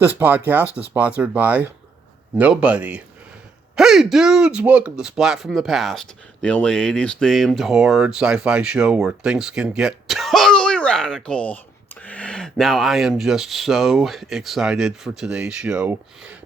This podcast is sponsored by nobody. Hey dudes, welcome to Splat from the Past, the only 80s themed horror sci-fi show where things can get totally radical. Now, I am just so excited for today's show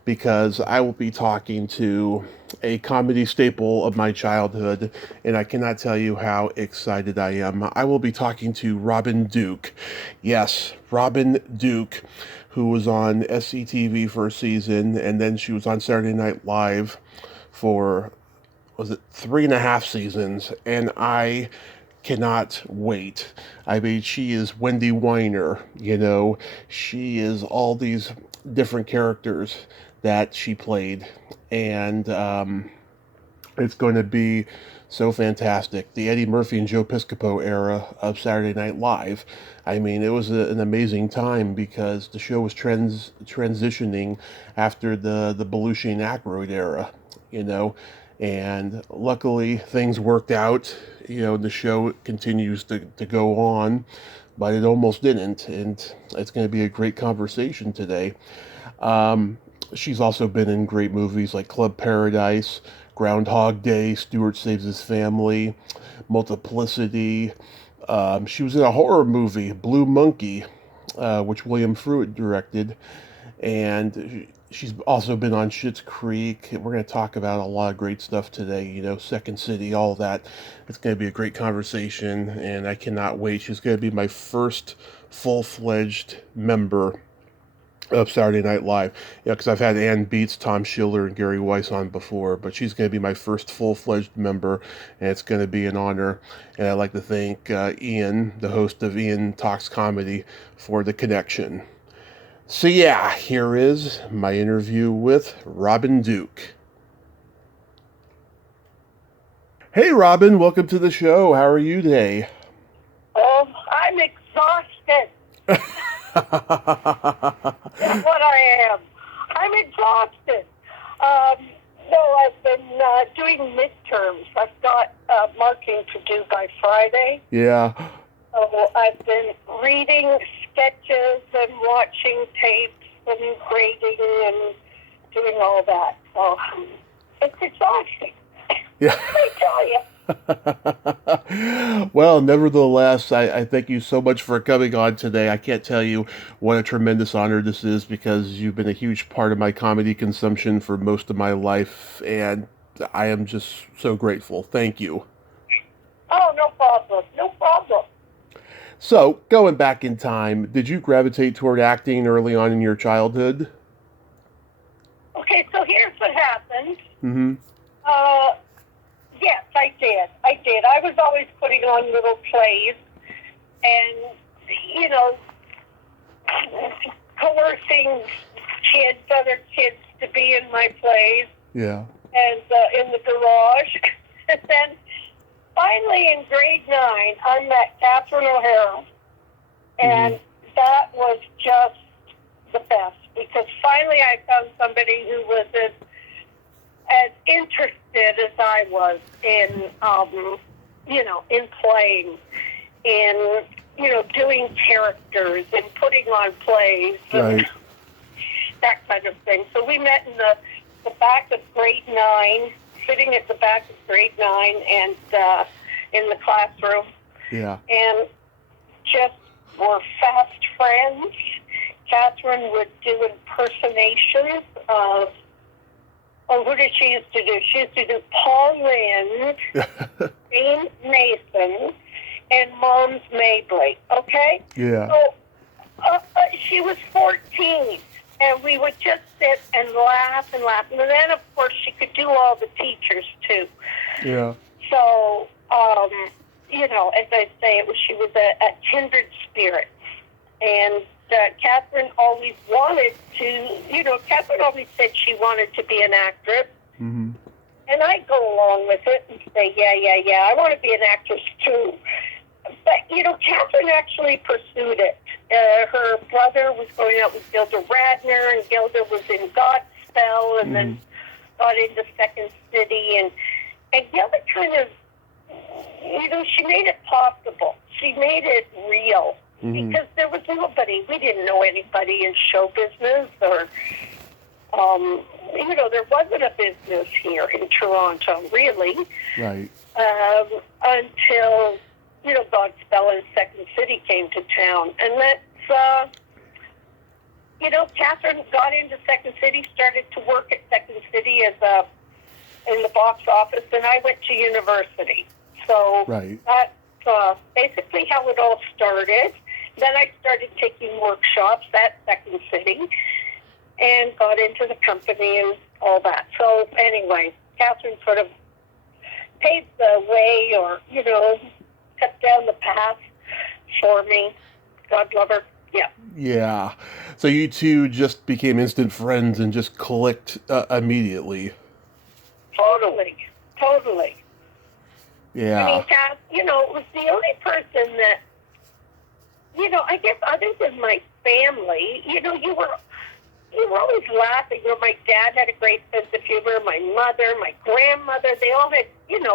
because I will be talking to a comedy staple of my childhood, and I cannot tell you how excited I am. I will be talking to Robin Duke. Yes, Robin Duke, who was on SCTV for a season, and then she was on Saturday Night Live for, was it 3.5 seasons, and I cannot wait. I mean, she is Wendy Weiner, she is all these different characters that she played, and it's going to be so fantastic. The Eddie Murphy and Joe Piscopo era of Saturday Night Live. I mean, it was an amazing time because the show was transitioning after the Belushi and Aykroyd era, and luckily things worked out. The show continues to go on, but it almost didn't, and it's going to be a great conversation today. She's also been in great movies like Club Paradise, Groundhog Day, Stuart Saves His Family, Multiplicity. She was in a horror movie, Blue Monkey, which William Fruit directed, and she's also been on Schitt's Creek. We're going to talk about a lot of great stuff today, Second City, all that. It's going to be a great conversation, and I cannot wait. She's going to be my first full-fledged member of Saturday Night Live. Because I've had Ann Beats, Tom Schiller, and Gary Weiss on before, but she's going to be my first full-fledged member, and it's going to be an honor. And I'd like to thank Ian, the host of Ian Talks Comedy, for the connection. So yeah, here is my interview with Robin Duke. Hey Robin, welcome to the show. How are you today? I'm exhausted. That's what I am. I'm exhausted. I've been doing midterms. I've got marking to do by Friday. Yeah. So I've been reading sketches and watching tapes and grading and doing all that. So it's exhausting. Yeah. I tell you. Well, nevertheless, I thank you so much for coming on today. I can't tell you what a tremendous honor this is because you've been a huge part of my comedy consumption for most of my life, and I am just so grateful. Thank you. Oh, no problem. No problem. So, going back in time, did you gravitate toward acting early on in your childhood? Okay, so here's what happened. Mm-hmm. Yes, I did. I was always putting on little plays and, coercing other kids to be in my plays. Yeah. And in the garage. And then finally in grade 9, I met Catherine O'Hara. And that was just the best because finally I found somebody who was as interested as I was in, in playing, in, doing characters and putting on plays and that kind of thing. So we met in the back of grade 9, sitting at the back of grade 9 and in the classroom. Yeah. And just were fast friends. Catherine would do impersonations of, who did she used to do? She used to do Paul Lynde, Jane Mason, and Mom's Mabley, okay? Yeah. So she was 14, and we would just sit and laugh and laugh. And then, of course, she could do all the teachers, too. Yeah. So, as I say, she was a kindred spirit. And Catherine always wanted to, Catherine always said she wanted to be an actress. Mm-hmm. And I go along with it and say, yeah, I want to be an actress too. But, Catherine actually pursued it. Her brother was going out with Gilda Radner, and Gilda was in Godspell, and then got into Second City. And Gilda kind of, she made it possible. She made it real. Because there was nobody, we didn't know anybody in show business or there wasn't a business here in Toronto, really, Right. until, Godspell and Second City came to town. And that's, Catherine got into Second City, started to work at Second City in the box office, and I went to university. So Right. that's basically how it all started. Then I started taking workshops at Second City and got into the company and all that. So anyway, Catherine sort of paved the way, or, cut down the path for me. God love her. Yeah. Yeah. So you two just became instant friends and just clicked immediately. Totally. Yeah. I mean, Kath, it was the only person that, I guess other than my family, you were always laughing. My dad had a great sense of humor. My mother, my grandmother, they all had,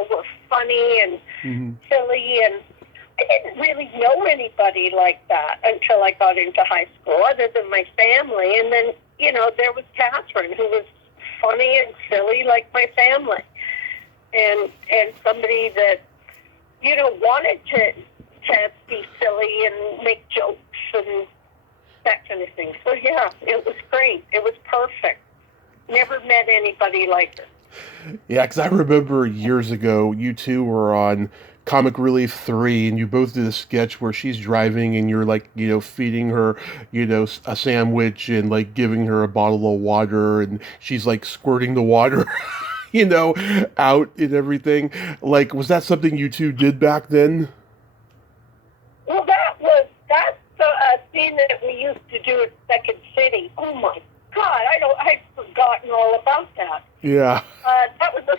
were funny and silly. And I didn't really know anybody like that until I got into high school, other than my family. And then, there was Catherine, who was funny and silly like my family. And somebody that, wanted to be silly and make jokes and that kind of thing. So, yeah, it was great. It was perfect. Never met anybody like her. Yeah, because I remember years ago, you two were on Comic Relief 3, and you both did a sketch where she's driving and you're like, feeding her, a sandwich and like giving her a bottle of water, and she's like squirting the water, out and everything. Like, was that something you two did back then? Well, that's a scene that we used to do at Second City. Oh my God, I'd forgotten all about that. Yeah. That was a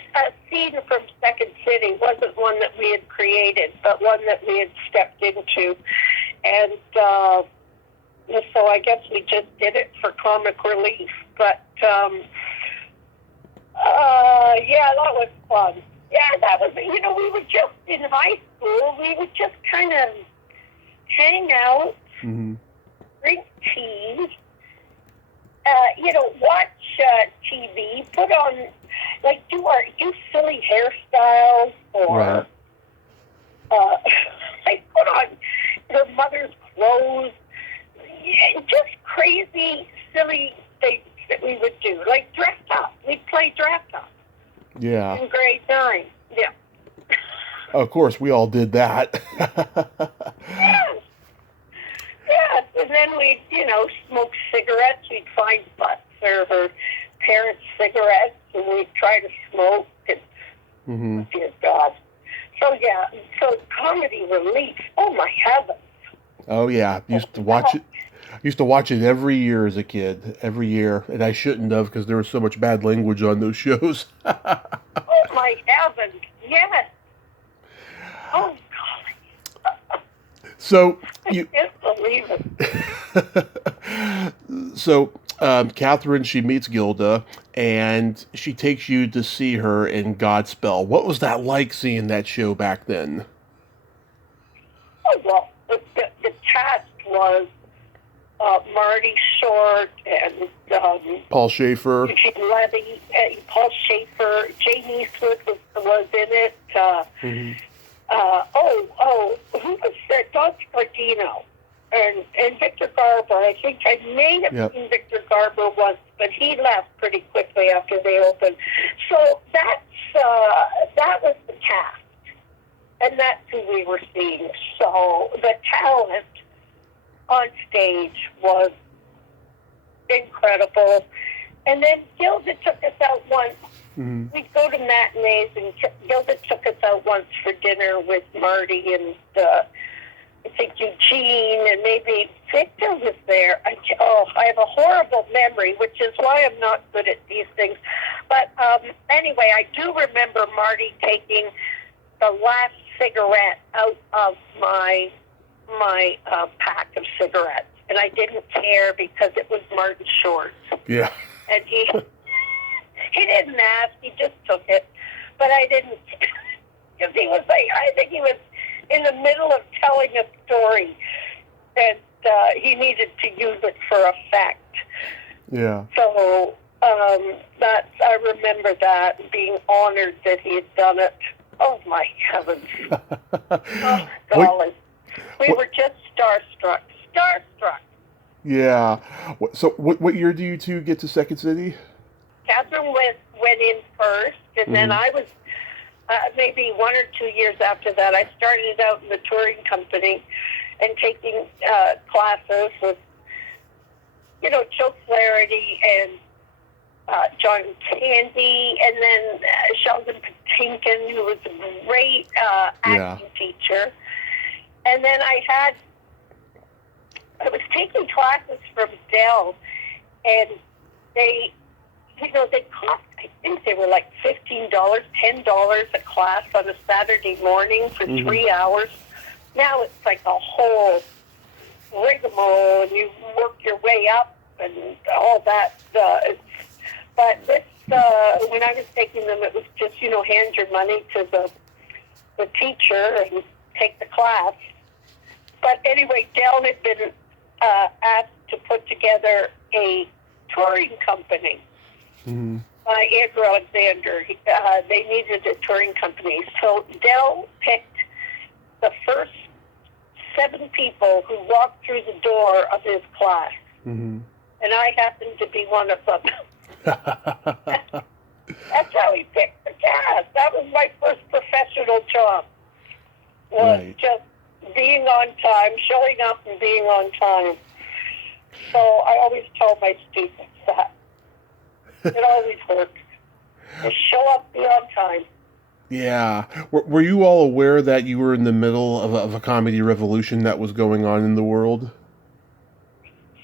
scene from Second City. It wasn't one that we had created, but one that we had stepped into. And so I guess we just did it for comic relief. But, yeah, that was fun. Yeah, that was, we were just in high school. We would just kind of hang out, drink tea, watch TV, put on, like, do silly hairstyles, or Right. like put on her mother's clothes. Yeah, just crazy, silly things that we would do, like dress up. We'd play dress up. Yeah. In grade 9. Yeah. Of course, we all did that. Yes, and then we'd, smoke cigarettes. We'd find butts or her parents' cigarettes, and we'd try to smoke. And, dear God. So, yeah, comedy relief. Oh, my heavens. Oh yeah, used to watch it every year as a kid, every year, and I shouldn't have because there was so much bad language on those shows. Oh, my heavens. Yes. Oh, God. So I can't believe it. So Catherine, she meets Gilda, and she takes you to see her in Godspell. What was that like, seeing that show back then? Oh, well, the cast was Marty Short and Paul Schaefer. Eugene Levy, Paul Schaefer, Jane Eastwood was in it. Who was there? Don Scardino and Victor Garber. I think I may have seen Victor Garber once, but he left pretty quickly after they opened. So that was the cast, and that's who we were seeing. So the talent on stage was incredible. And then Gilda took us out once. We'd go to matinees, and Gilda took us out once for dinner with Marty and I think Eugene, and maybe Victor was there. I have a horrible memory, which is why I'm not good at these things. But anyway, I do remember Marty taking the last cigarette out of my pack of cigarettes, and I didn't care because it was Martin Short. Yeah. And he didn't ask, he just took it. But I didn't, because he was like, I think he was in the middle of telling a story, and he needed to use it for effect. Yeah. So, I remember that, being honored that he had done it. Oh, my heavens. Oh, golly. We were just starstruck. Starstruck. Yeah. So what year do you two get to Second City? Catherine went in first, and then I was maybe 1 or 2 years after that. I started out in the touring company and taking classes with, Joe Flaherty and John Candy, and then Sheldon Patinkin, who was a great acting teacher. And then I was taking classes from Dell, and they cost, I think they were like $15, $10 a class on a Saturday morning for 3 hours. Now it's like a whole rigmarole, and you work your way up and all that. But this, when I was taking them, it was just, hand your money to the teacher and take the class. But anyway, Dell had been asked to put together a touring company by Andrew Alexander. They needed a touring company. So Dell picked the first 7 people who walked through the door of his class. And I happened to be one of them. That's how he picked the cast. That was my first professional job. Was just being on time, showing up and being on time. So I always tell my students that. It always works. Just show up, be on time. Yeah. Were you all aware that you were in the middle of a comedy revolution that was going on in the world?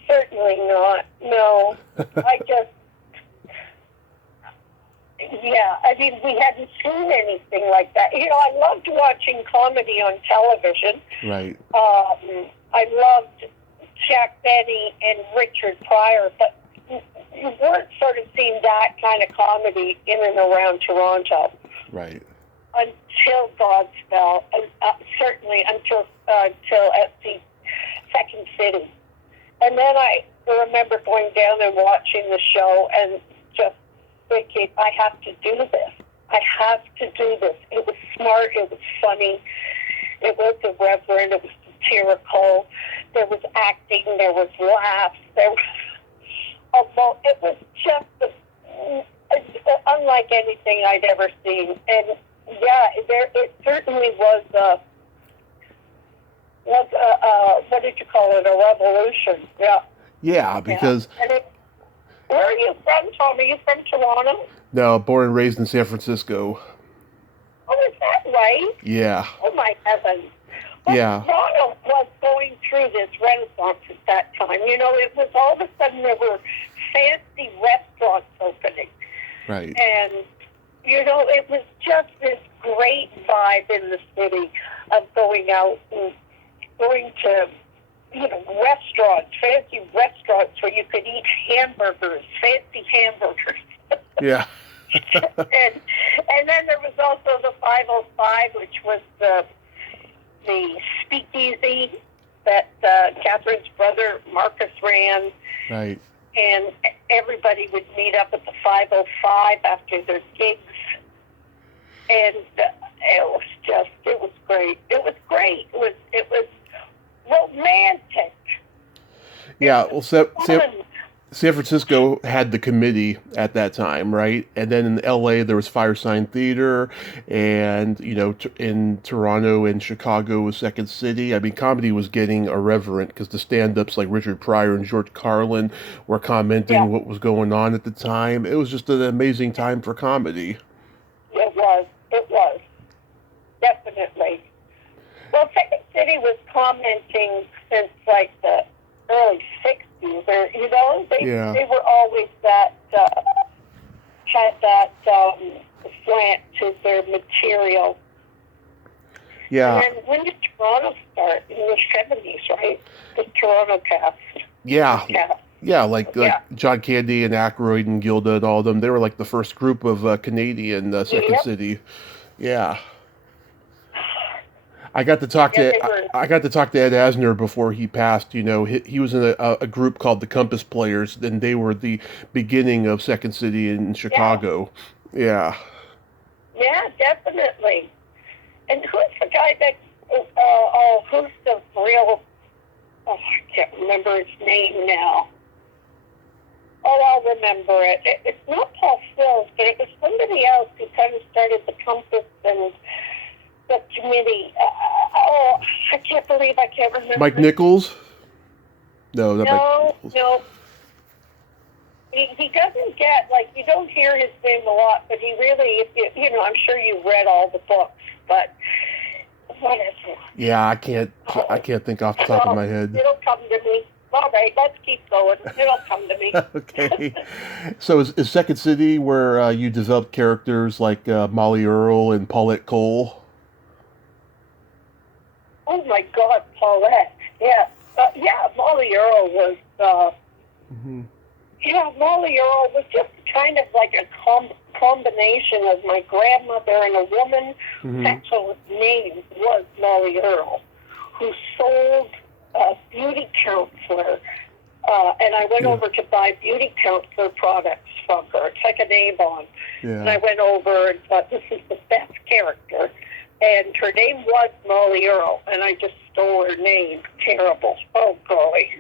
Certainly not. No. I mean, we hadn't seen anything like that. I loved watching comedy on television. Right. I loved Jack Benny and Richard Pryor, but you weren't sort of seeing that kind of comedy in and around Toronto. Right. Until Godspell, certainly until Second City. And then I remember going down and watching the show and just thinking, I have to do this. I have to do this. It was smart. It was funny. It was irreverent. It was satirical. There was acting. There was laughs. It was just unlike anything I'd ever seen. And it certainly was what did you call it? A revolution. Yeah. Yeah, because. Where are you from, Tom? Are you from Toronto? No, born and raised in San Francisco. Oh, is that right? Yeah. Oh, my heavens. Well, yeah. Toronto was going through this renaissance at that time. It was all of a sudden there were fancy restaurants opening. Right. And, it was just this great vibe in the city of going out and going to, restaurants, fancy restaurants where you could eat hamburgers, fancy hamburgers. Yeah. and then there was also the 505, which was the speakeasy that Catherine's brother Marcus ran. Right. And everybody would meet up at the 505 after their gigs. And it was great. It was great. It was romantic. Yeah, well, San Francisco had the committee at that time, right? And then in L.A. there was Firesign Theater, and in Toronto and Chicago was Second City. I mean, comedy was getting irreverent because the stand-ups like Richard Pryor and George Carlin were commenting what was going on at the time. It was just an amazing time for comedy. It was. Definitely. Well, Second City was commenting since like the early 60s, or they were always had that slant to their material. Yeah. And then when did Toronto start? In the 70s, right? The Toronto cast. Yeah. Yeah, like John Candy and Aykroyd and Gilda and all of them. They were like the first group of Canadian Second City. Yeah. I got to talk Yeah, to they were. I got to talk to Ed Asner before he passed. You know, he was in a group called the Compass Players, and they were the beginning of Second City in Yeah, Chicago. Yeah, yeah, definitely. And who's the guy that? Who's the real? Oh, I can't remember his name now. Oh, I'll remember it. It's not Paul Sills, but it was somebody else who kind of started the Compass and the committee. I can't believe I can't remember. Mike Nichols. No, not Mike No, Nichols. no. He doesn't get, like, you don't hear his name a lot, but he really, you know, I'm sure you've read all the books, but what is it? Yeah, I can't think off the top of my head. It'll come to me. All right, let's keep going. It'll come to me. Okay. So is Second City where you developed characters like Molly Earl and Paulette Cole? Oh my God, Paulette. Yeah. Yeah, Molly Earl was, Mm-hmm. yeah, Molly Earl was just kind of like a combination of my grandmother and a woman Mm-hmm. actual name was Molly Earl, who sold a beauty counselor. And I went over to buy beauty counselor products from her. It's like an Avon. And I Yeah. went over and thought, this is the best character. And her name was Molly Earl, and I just stole her name. Terrible. Oh, golly.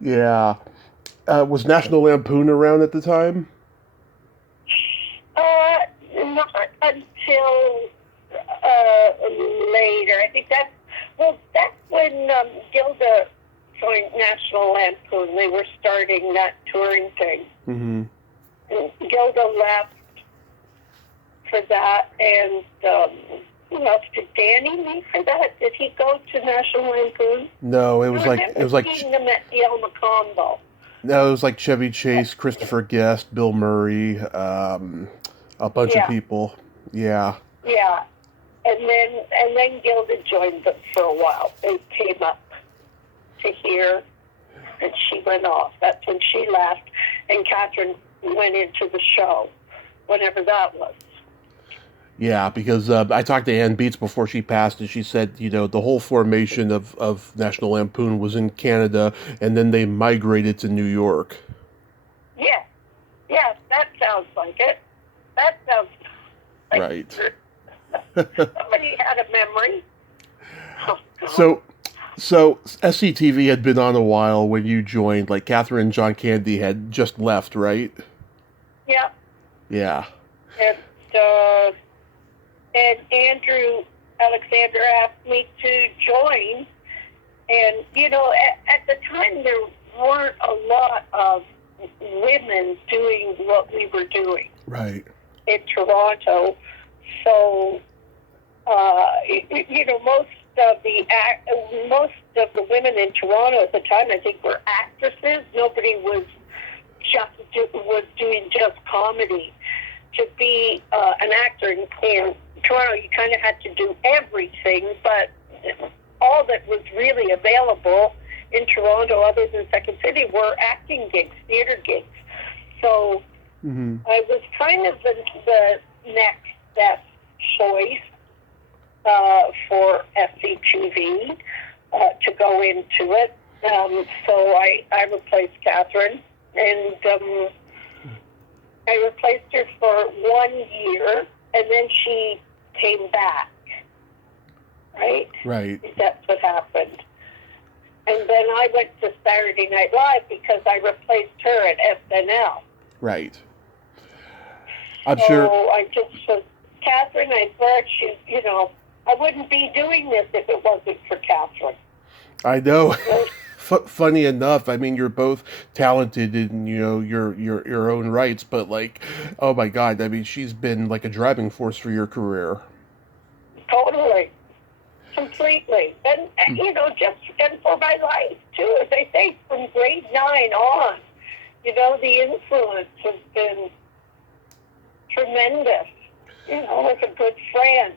Yeah. Was National Lampoon around at the time? Not until later. I think that's when Gilda joined National Lampoon. They were starting that touring thing. Mm-hmm. And Gilda left for that, and who else? Did Danny leave for that? Did he go to National Lampoon? No, I remember seeing them at the El Macombo. No, it was like Chevy Chase, Christopher Guest, Bill Murray, a bunch of Yeah. people. Yeah. Yeah, and then Gilda joined them for a while. They came up to here, and she went off. That's when she left, and Catherine went into the show, whenever that was. Yeah, because I talked to Ann Beats before she passed, and she said, you know, the whole formation of National Lampoon was in Canada, and then they migrated to New York. Yeah, yeah, that sounds like it. That sounds like Right. somebody had a memory. Oh, God. So SCTV had been on a while when you joined. Like Catherine and John Candy had just left, right? Yeah, Yeah. and Andrew Alexander asked me to join. And, you know, at the time there weren't a lot of women doing what we were doing Right. in Toronto. So, you know, most of the women in Toronto at the time, I think, were actresses. Nobody was doing just comedy. To be an actor in Toronto, you kind of had to do everything, but all that was really available in Toronto, other than Second City, were acting gigs, theater gigs. So Mm-hmm. I was kind of the next best choice for SCTV to go into it. So I replaced Catherine, and I replaced her for 1 year, and then she came back. Right? Right. That's what happened. And then I went to Saturday Night Live because I replaced her at SNL. Right. I'm So sure. I just was Catherine. I thought you know, I wouldn't be doing this if it wasn't for Catherine. I know. Funny enough, I mean, you're both talented in, you know, your own rights, but like, oh my God, I mean, she's been like a driving force for your career. Totally. Completely. And, you know, and for my life, too. As I say, from grade 9 on, you know, the influence has been tremendous. You know, as a good friend.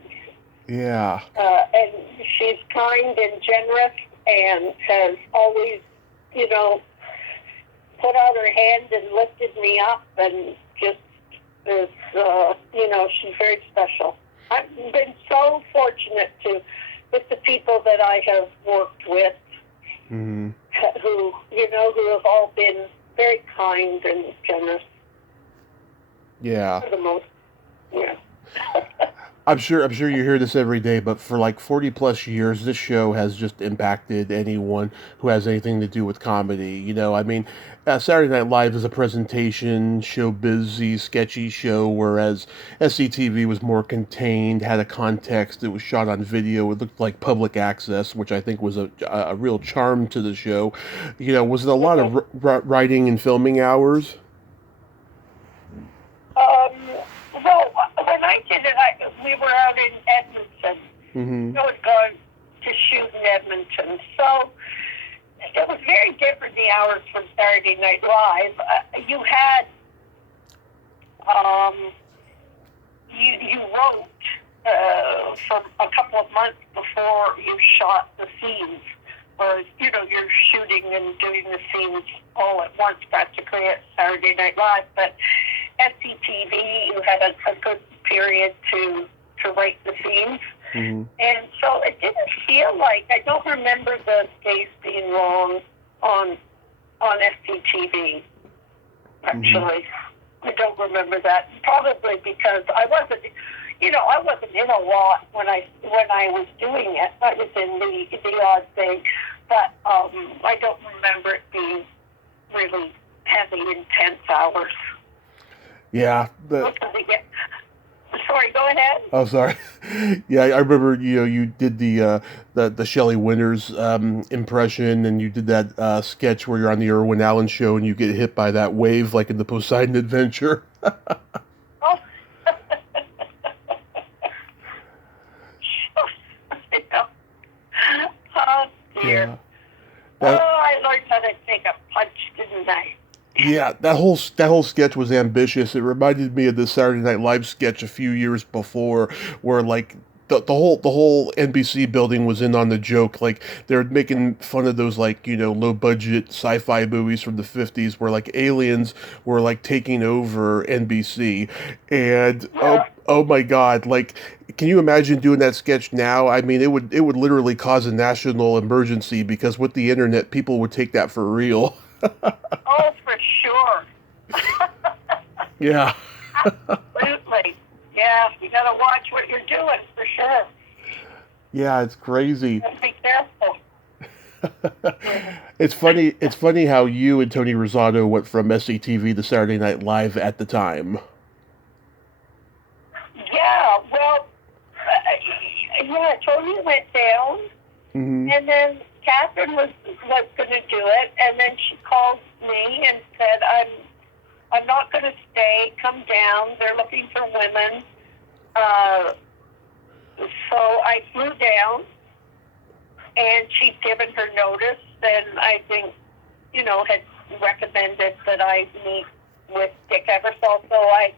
Yeah. And she's kind and generous and has always, you know, put out her hand and lifted me up and just is, you know, she's very special. I've been so fortunate with the people that I have worked with, Mm-hmm. who have all been very kind and generous. Yeah. For the most, yeah. I'm sure you hear this every day, but for like 40 plus years, this show has just impacted anyone who has anything to do with comedy. I mean, Saturday Night Live is a presentation, showbizy, sketchy show, whereas SCTV was more contained, had a context, it was shot on video, it looked like public access, which I think was a real charm to the show. Was it a lot of writing and filming hours? Well, when I did it, we were out in Edmonton. Mm-hmm. I was going to shoot in Edmonton. So it was very different, the hours from Saturday Night Live. You had, you wrote from a couple of months before you shot the scenes. Whereas, you're shooting and doing the scenes all at once practically at Saturday Night Live. But SCTV, you had a good period to write the scenes. Mm-hmm. And so it didn't feel like, I don't remember the days being long on SCTV, actually. Mm-hmm. I don't remember that. Probably because I wasn't in a lot when I was doing it. I was in the odd thing. But I don't remember it being really heavy, intense hours. Yeah. Sorry, go ahead. Oh, sorry. Yeah, I remember. You did the Shelley Winters impression, and you did that sketch where you're on the Irwin Allen show and you get hit by that wave, like in the Poseidon Adventure. Oh. Oh dear. Yeah. I learned how to take a punch, didn't I? Yeah, that whole sketch was ambitious. It reminded me of the Saturday Night Live sketch a few years before, where like the whole NBC building was in on the joke. Like they're making fun of those like low budget sci-fi movies from the 50s, where like aliens were like taking over NBC, and oh my God, like. Can you imagine doing that sketch now? I mean, it would literally cause a national emergency because with the internet, people would take that for real. Oh, for sure. Yeah. Absolutely. Yeah, you got to watch what you're doing for sure. Yeah, it's crazy. Be careful. It's funny. It's funny how you and Tony Rosado went from SCTV to Saturday Night Live at the time. Yeah, well, Tony went down, Mm-hmm. and then Catherine was going to do it, and then she called me and said, I'm not going to stay. Come down. They're looking for women. So I flew down, and she'd given her notice, and I think, had recommended that I meet with Dick Ebersol. So I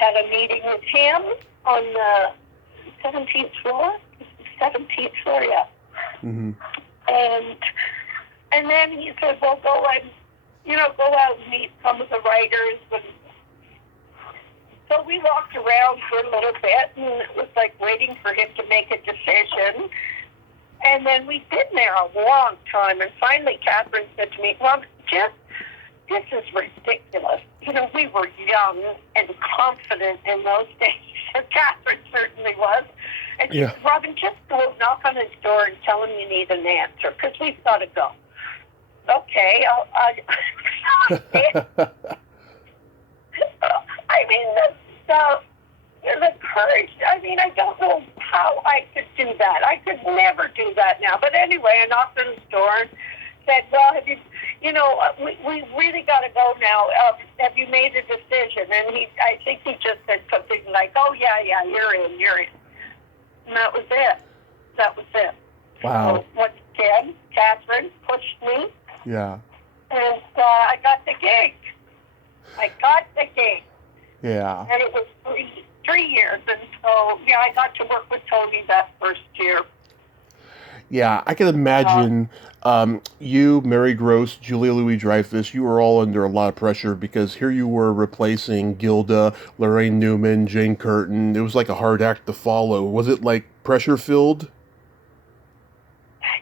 had a meeting with him on the 17th floor. 17th floor, yeah. Mm-hmm. And then he said, well, go out and meet some of the writers. And so we walked around for a little bit, and it was like waiting for him to make a decision. And then we'd been there a long time, and finally Catherine said to me, well, this is ridiculous. We were young and confident in those days. And Catherine certainly was. And she said, Robin, just go knock on his door and tell him you need an answer, because we've got to go. Okay, I mean, the courage, I mean, I don't know how I could do that. I could never do that now. But anyway, I knocked on his door and said, well, have you, we really got to go now. Have you made a decision? And I think he just said something like, oh, yeah, you're in. And that was it. Wow. So once again, Catherine pushed me. Yeah. And I got the gig. Yeah. And it was three years. And so, I got to work with Tony that first year. Yeah, I can imagine you, Mary Gross, Julia Louis-Dreyfus, you were all under a lot of pressure because here you were replacing Gilda, Lorraine Newman, Jane Curtin. It was like a hard act to follow. Was it like pressure filled?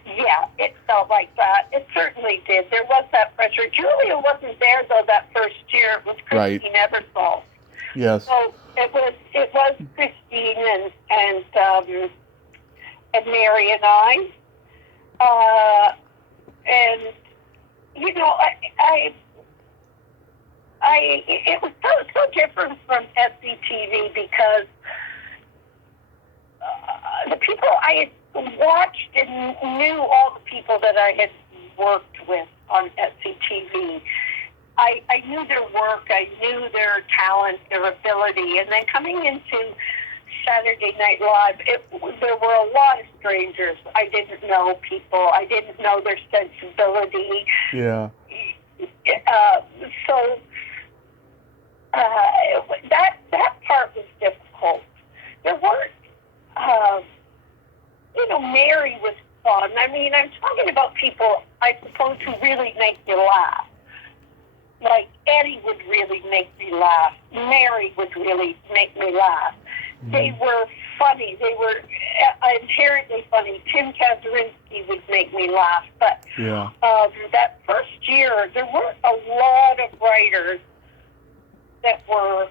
Yeah, it felt like that. It certainly did. There was that pressure. Julia wasn't there though that first year. It was Right. Christine Eversole. Yes. So it was Christine and Mary and I. And you know, it was so different from SCTV because the people I had watched and knew all the people that I had worked with on SCTV. I knew their work, I knew their talent, their ability, and then coming into Saturday Night Live, there were a lot of strangers. I didn't know people. I didn't know their sensibility. Yeah. So that part was difficult. There weren't, Mary was fun. I mean, I'm talking about people, I suppose, who really make you laugh. Like Eddie would really make me laugh. Mary would really make me laugh. They were funny. They were inherently funny. Tim Kazurinsky would make me laugh. But Yeah. that first year, there were a lot of writers that were,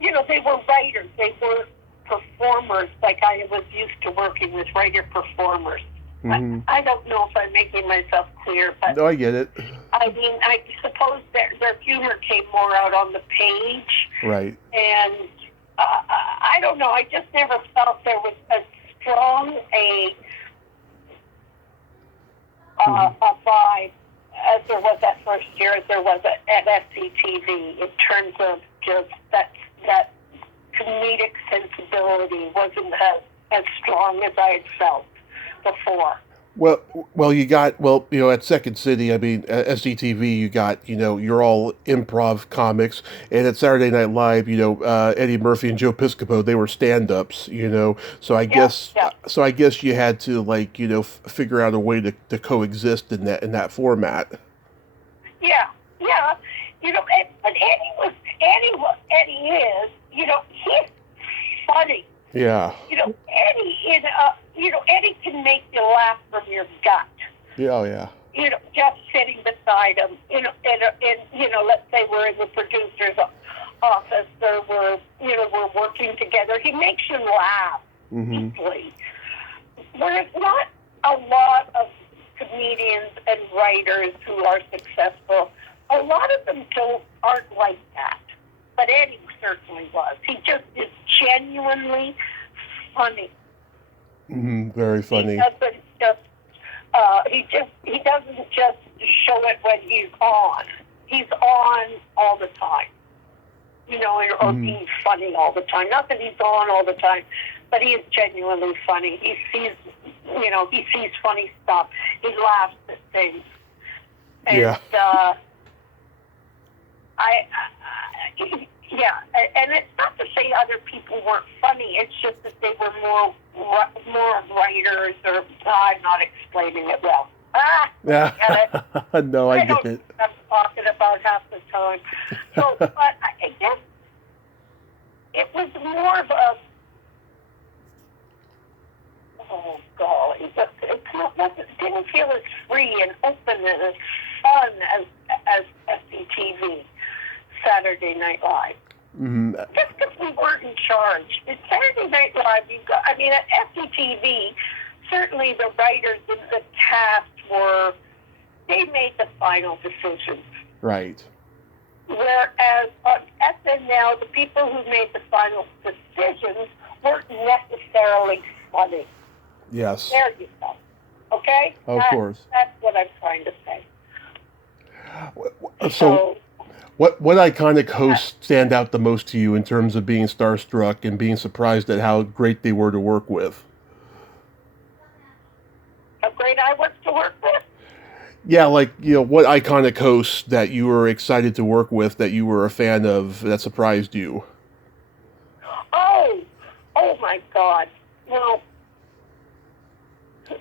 they were writers. They were performers. Like I was used to working with writer-performers. Mm-hmm. I don't know if I'm making myself clear, but No, I get it. I mean, I suppose their humor came more out on the page. Right. And I don't know. I just never felt there was as strong a vibe as there was that first year as there was at SCTV in terms of just that comedic sensibility wasn't as strong as I had felt before. Well, you got at Second City. I mean, at SCTV, you got you're all improv comics, and at Saturday Night Live, Eddie Murphy and Joe Piscopo, they were stand-ups. So I guess you had to figure out a way to coexist in that format. Yeah, yeah. But Eddie is, he's funny. Yeah. Eddie can make you laugh from your gut. Yeah. Oh, yeah. Just sitting beside him, and let's say we're in the producer's office or we're working together. He makes you laugh deeply. There's not a lot of comedians and writers who are successful. A lot of them aren't like that. But Eddie certainly was. He just is genuinely funny. Mm-hmm. Very funny. He doesn't just show it when he's on. He's on all the time. Or being funny all the time. Not that he's on all the time, but he is genuinely funny. He sees funny stuff. He laughs at things. And, yeah. And it's not to say other people weren't funny. It's just that they were more writers, or I'm not explaining it well. Yeah. No, I get it. I'm talking about half the time. So, but I guess it was more of a golly, it didn't feel as free and open and as fun as SCTV. Saturday Night Live. Mm-hmm. Just because we weren't in charge. In Saturday Night Live, at SCTV, certainly the writers and the cast they made the final decisions. Right. Whereas on SNL, the people who made the final decisions weren't necessarily funny. Yes. There you go. Okay? Of course. That's what I'm trying to say. So what iconic hosts stand out the most to you in terms of being starstruck and being surprised at how great they were to work with? How great I was to work with? Yeah, what iconic hosts that you were excited to work with, that you were a fan of, that surprised you? Oh my God. Well,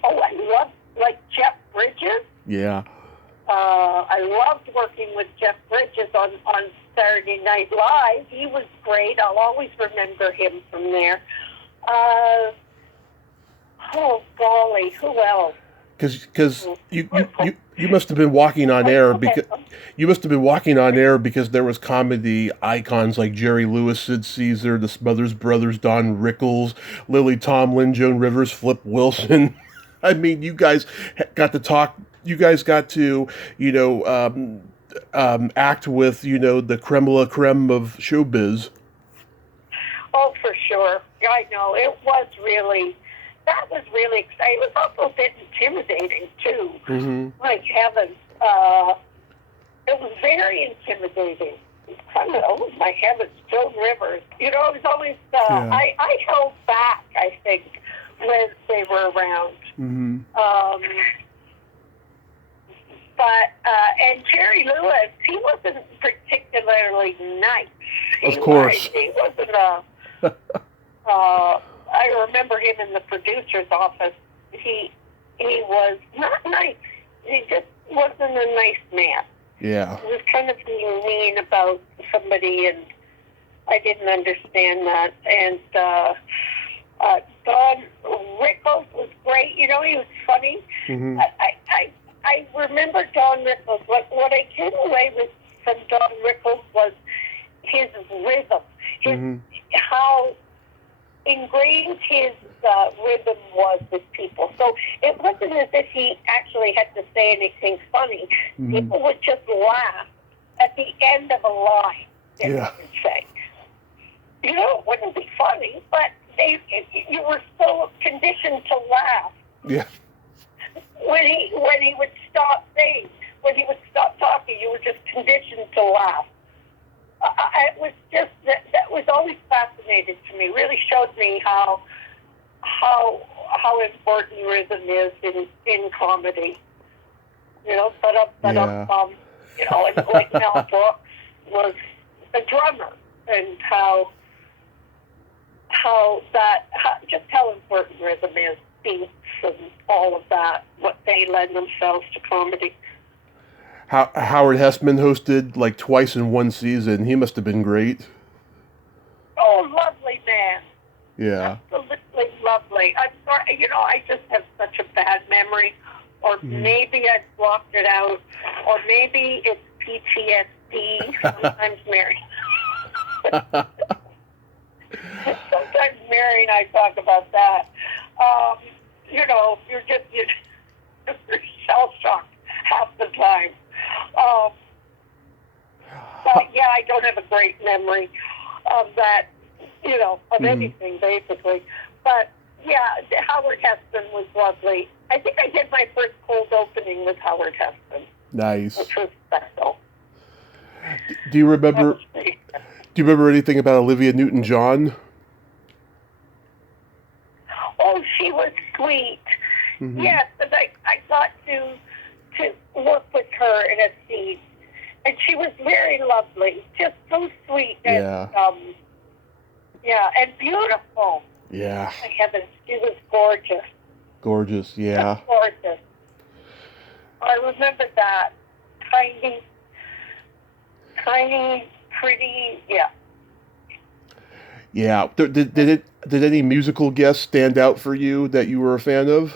Oh, I loved, like, Jeff Bridges. Yeah. I loved working with Jeff Bridges on Saturday Night Live. He was great. I'll always remember him from there. Oh, golly, who else? Because you must have been walking on air because there was comedy icons like Jerry Lewis, Sid Caesar, the Smothers Brothers, Don Rickles, Lily Tomlin, Joan Rivers, Flip Wilson. I mean, you guys got to talk. You guys got to, act with, the creme de la creme of showbiz. Oh, for sure. I know. That was really exciting. It was also a bit intimidating, too. Mm-hmm. Like heaven. It was very intimidating. Kind of, oh, my heavens, Joan Rivers. It was always, I held back, I think, when they were around. Mm-hmm. And Jerry Lewis, he wasn't particularly nice. Of course. He wasn't I remember him in the producer's office. He was not nice. He just wasn't a nice man. Yeah. He was kind of being mean about somebody, and I didn't understand that. And Don Rickles was great. He was funny. Mm-hmm. I remember Don Rickles. What I came away with from Don Rickles was his rhythm, how ingrained his rhythm was with people. So it wasn't as if he actually had to say anything funny. Mm-hmm. People would just laugh at the end of a line that he would say. It wouldn't be funny, but you were so conditioned to laugh. Yeah. When he would stop saying, when he would stop talking, you were just conditioned to laugh. It was just that was always fascinating to me. Really showed me how important rhythm is in comedy. And like Mel Brooks was a drummer, and how important rhythm is, beats and all of that, what they lend themselves to comedy. Howard Hessman hosted like twice in one season. He must have been great. Oh, lovely man. Yeah. Absolutely lovely. I'm sorry, I just have such a bad memory, or maybe I blocked it out, or maybe it's PTSD. Sometimes Mary. Sometimes Mary and I talk about that. You're shell-shocked half the time. But yeah, I don't have a great memory of that, of anything basically. But yeah, Howard Heston was lovely. I think I did my first cold opening with Howard Heston. Nice. Which was special. Do you remember anything about Olivia Newton-John? Oh, she was sweet. Mm-hmm. Yes, and I got to work with her in a scene, and she was very lovely, just so sweet and and beautiful. Yeah. My heavens, she was gorgeous. Gorgeous, yeah. Just gorgeous. I remember that. Tiny, pretty, yeah. Yeah. Did any musical guests stand out for you that you were a fan of?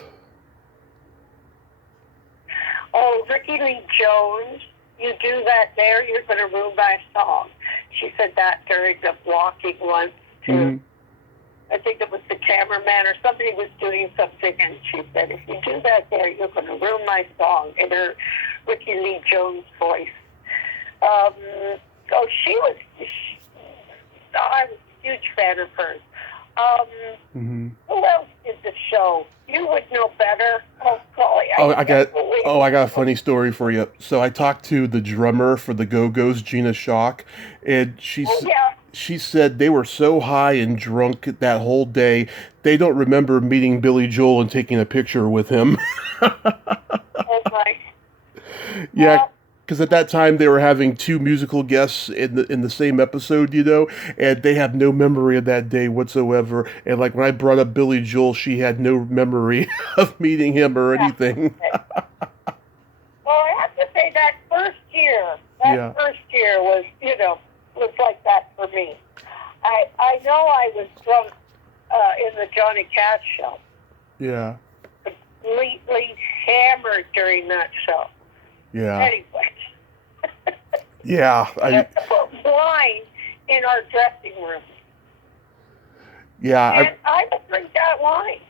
Oh, Ricky Lee Jones, you do that there, you're going to ruin my song. She said that during the blocking once, too. Mm-hmm. I think it was the cameraman or somebody was doing something, and she said, if you do that there, you're going to ruin my song, in her Ricky Lee Jones voice. I was a huge fan of hers. Who else did the show? You would know better. Oh, golly. I got a funny story for you. So I talked to the drummer for the Go-Go's, Gina Shock, and she said they were so high and drunk that whole day, they don't remember meeting Billy Joel and taking a picture with him. Oh, my. Yeah, because at that time they were having two musical guests in the same episode, and they have no memory of that day whatsoever. And like when I brought up Billy Joel, she had no memory of meeting him or Yeah. anything. Well, I have to say that first year was, was like that for me. I know I was drunk in the Johnny Cash show. Yeah. Completely hammered during that show. Yeah. Anyway. Yeah. Blind in our dressing room. Yeah. And I would drink that wine.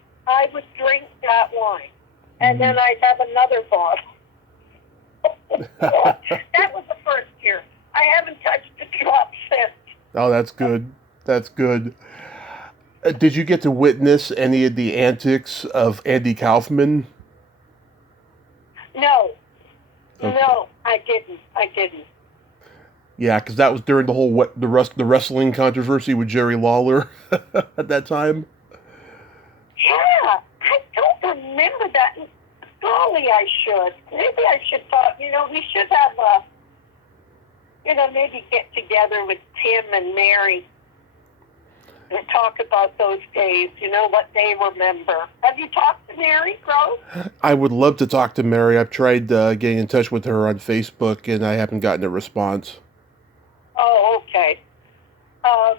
And then I'd have another bottle. That was the first year. I haven't touched a drop since. Oh, that's good. That's good. Did you get to witness any of the antics of Andy Kaufman? No. Okay. No, I didn't. Yeah, because that was during the wrestling controversy with Jerry Lawler at that time. Yeah, I don't remember that. Golly, I should. Maybe I should talk. We should have maybe get together with Tim and Mary and talk about those days, what they remember. Have you talked to Mary Grove? I would love to talk to Mary. I've tried getting in touch with her on Facebook, and I haven't gotten a response. Oh, okay. Well,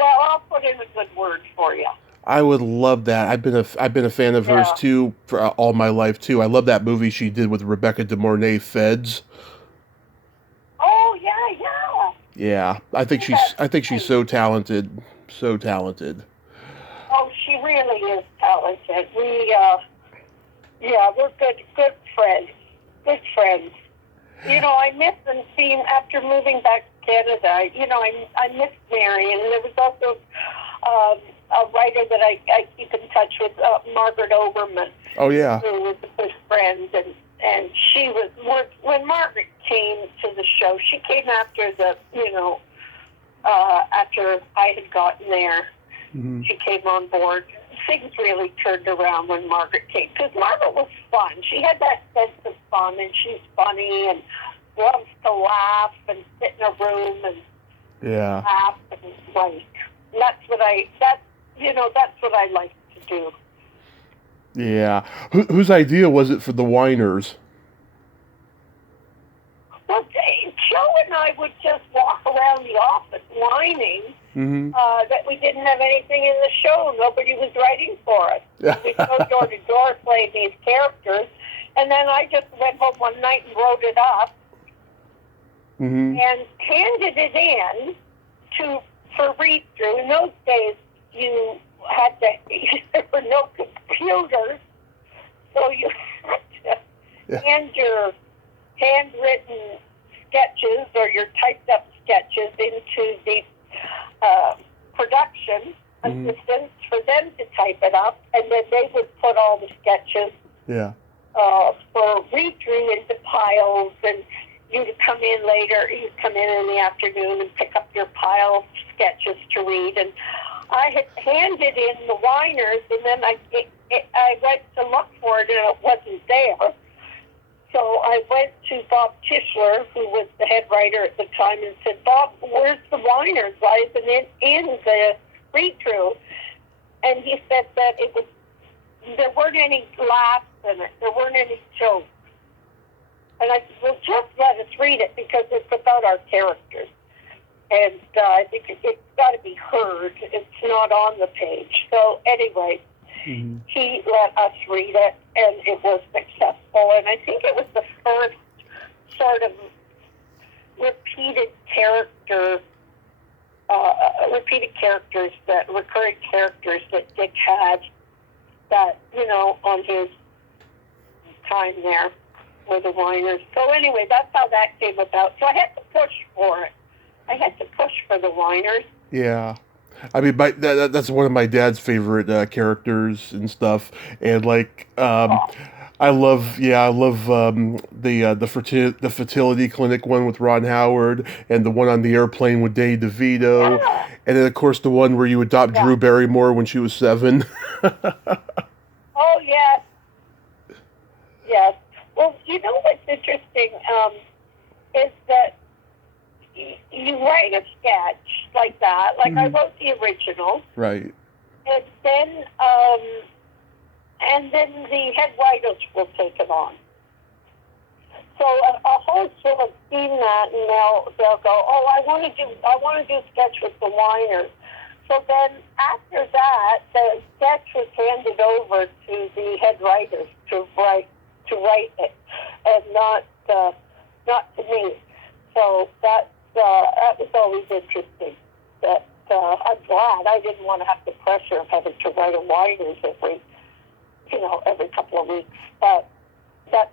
I'll put in a good word for you. I would love that. I've been a fan of hers too for all my life too. I love that movie she did with Rebecca De Mornay, Feds. Oh yeah. Yeah, I think she's so talented, so talented. Oh, she really is talented. We're good friends. Good friends. I miss and seeing after moving back to Canada. I miss Mary, and there was also a writer that I keep in touch with, Margaret Oberman. Oh yeah. Who was a good friend, and she was when Margaret came to the show. She came after after I had gotten there. Mm-hmm. She came on board. Things really turned around when Margaret came, because Margaret was fun. She had that sense of fun, and she's funny and loves to laugh and sit in a room and laugh and that's what I like to do. Yeah. Whose idea was it for the whiners? Well, Joe and I would just walk around the office whining that we didn't have anything in the show. Nobody was writing for us. We'd go door to door playing these characters. And then I just went home one night and wrote it up and handed it in for read-through. In those days, you had there were no computers, so you had to hand your handwritten sketches or your typed up sketches into the production assistants for them to type it up, and then they would put all the sketches for read-through into piles, and you'd come in later. You'd come in the afternoon and pick up your pile of sketches to read, and I had handed in the whiners, and then I went to look for it, and it wasn't there. So I went to Bob Tischler, who was the head writer at the time, and said, "Bob, where's the whiners? Why isn't it in the read-through?" And he said that there weren't any laughs in it. There weren't any jokes. And I said, "Well, just let us read it, because it's about our characters. And I think it's got to be heard. It's not on the page." So anyway, he let us read it, and it was successful. And I think it was the first sort of recurring characters that Dick had that, on his time there with the whiners. So anyway, that's how that came about. So I had to push for it. I had to push for the whiners. Yeah. I mean, that's one of my dad's favorite characters and stuff. And I love the fertility clinic one with Ron Howard, and the one on the airplane with Danny DeVito, and then of course the one where you adopt Drew Barrymore when she was 7. Oh yes. Well, what's interesting? that. Like, I wrote the original. Right. And then the head writers will take it on. So a host will have seen that, and they'll go, oh, I want to do sketch with the whiners. So then after that, the sketch was handed over to the head writers to write it, and not to me. So that was always interesting. That I'm glad I didn't want to have the pressure of having to write a whiners every couple of weeks. But that's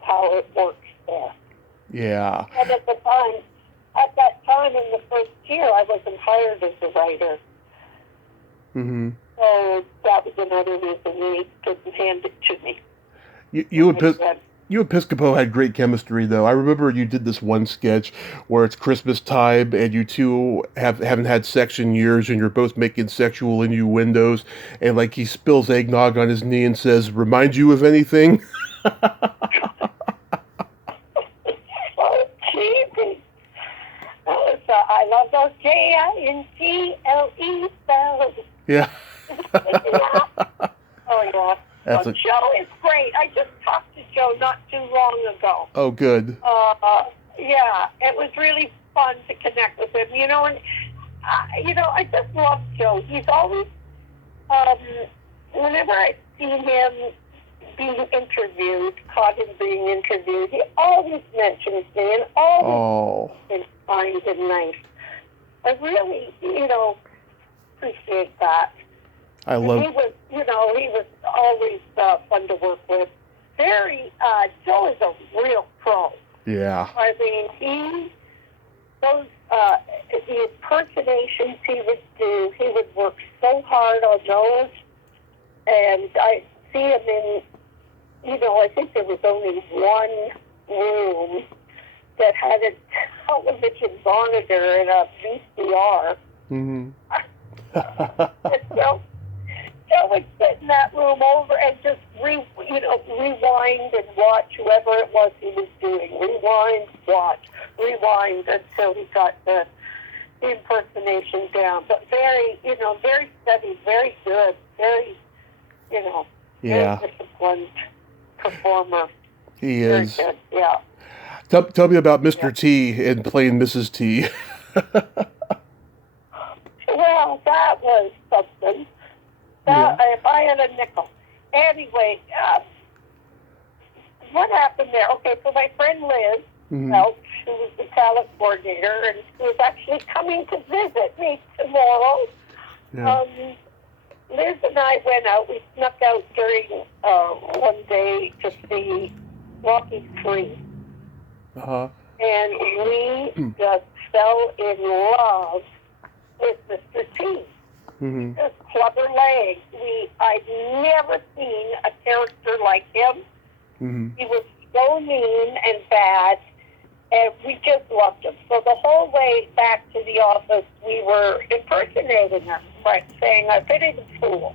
how it works there. Yeah. And at that time in the first year, I wasn't hired as a writer. Mm-hmm. So that was another reason he didn't hand it to me. You and Piscopo had great chemistry, though. I remember you did this one sketch where it's Christmas time and you two haven't had sex in years and you're both making sexual innuendos, and like he spills eggnog on his knee and says, "Remind you of anything?" So cheesy. I love those Jingle spells. Yeah. Oh, yeah. Joe is great. I just talked to Joe not too long ago. Oh, good. Yeah, it was really fun to connect with him. I just love Joe. He's always, whenever I see him being interviewed, caught him being interviewed, he always mentions me and always is kind and nice. I really, appreciate that. He was always fun to work with. Joe is a real pro. Yeah. I mean, the impersonations he would do, he would work so hard on those. And I see him in, I think there was only one room that had a television monitor and a VCR. Mm-hmm. Joe would sit in that room over and just rewind and watch whoever it was he was doing. Rewind, watch, rewind until he got the impersonation down. But very steady, very good, very very disciplined performer. He is. Very good, yeah. Tell me about Mr. T and playing Mrs. T. Well, that was something. If I had a nickel. Anyway, what happened there? Okay, so my friend Liz, Welch, who was the talent coordinator, and who is actually coming to visit me tomorrow. Yeah. Liz and I went out. We snuck out during one day to see Rocky 3. Uh-huh. And we just fell in love with Mr. T. Mm-hmm. Just clever legs. I'd never seen a character like him. Mm-hmm. He was so mean and bad, and we just loved him. So the whole way back to the office, we were impersonating him, right, saying, "I pity the fool,"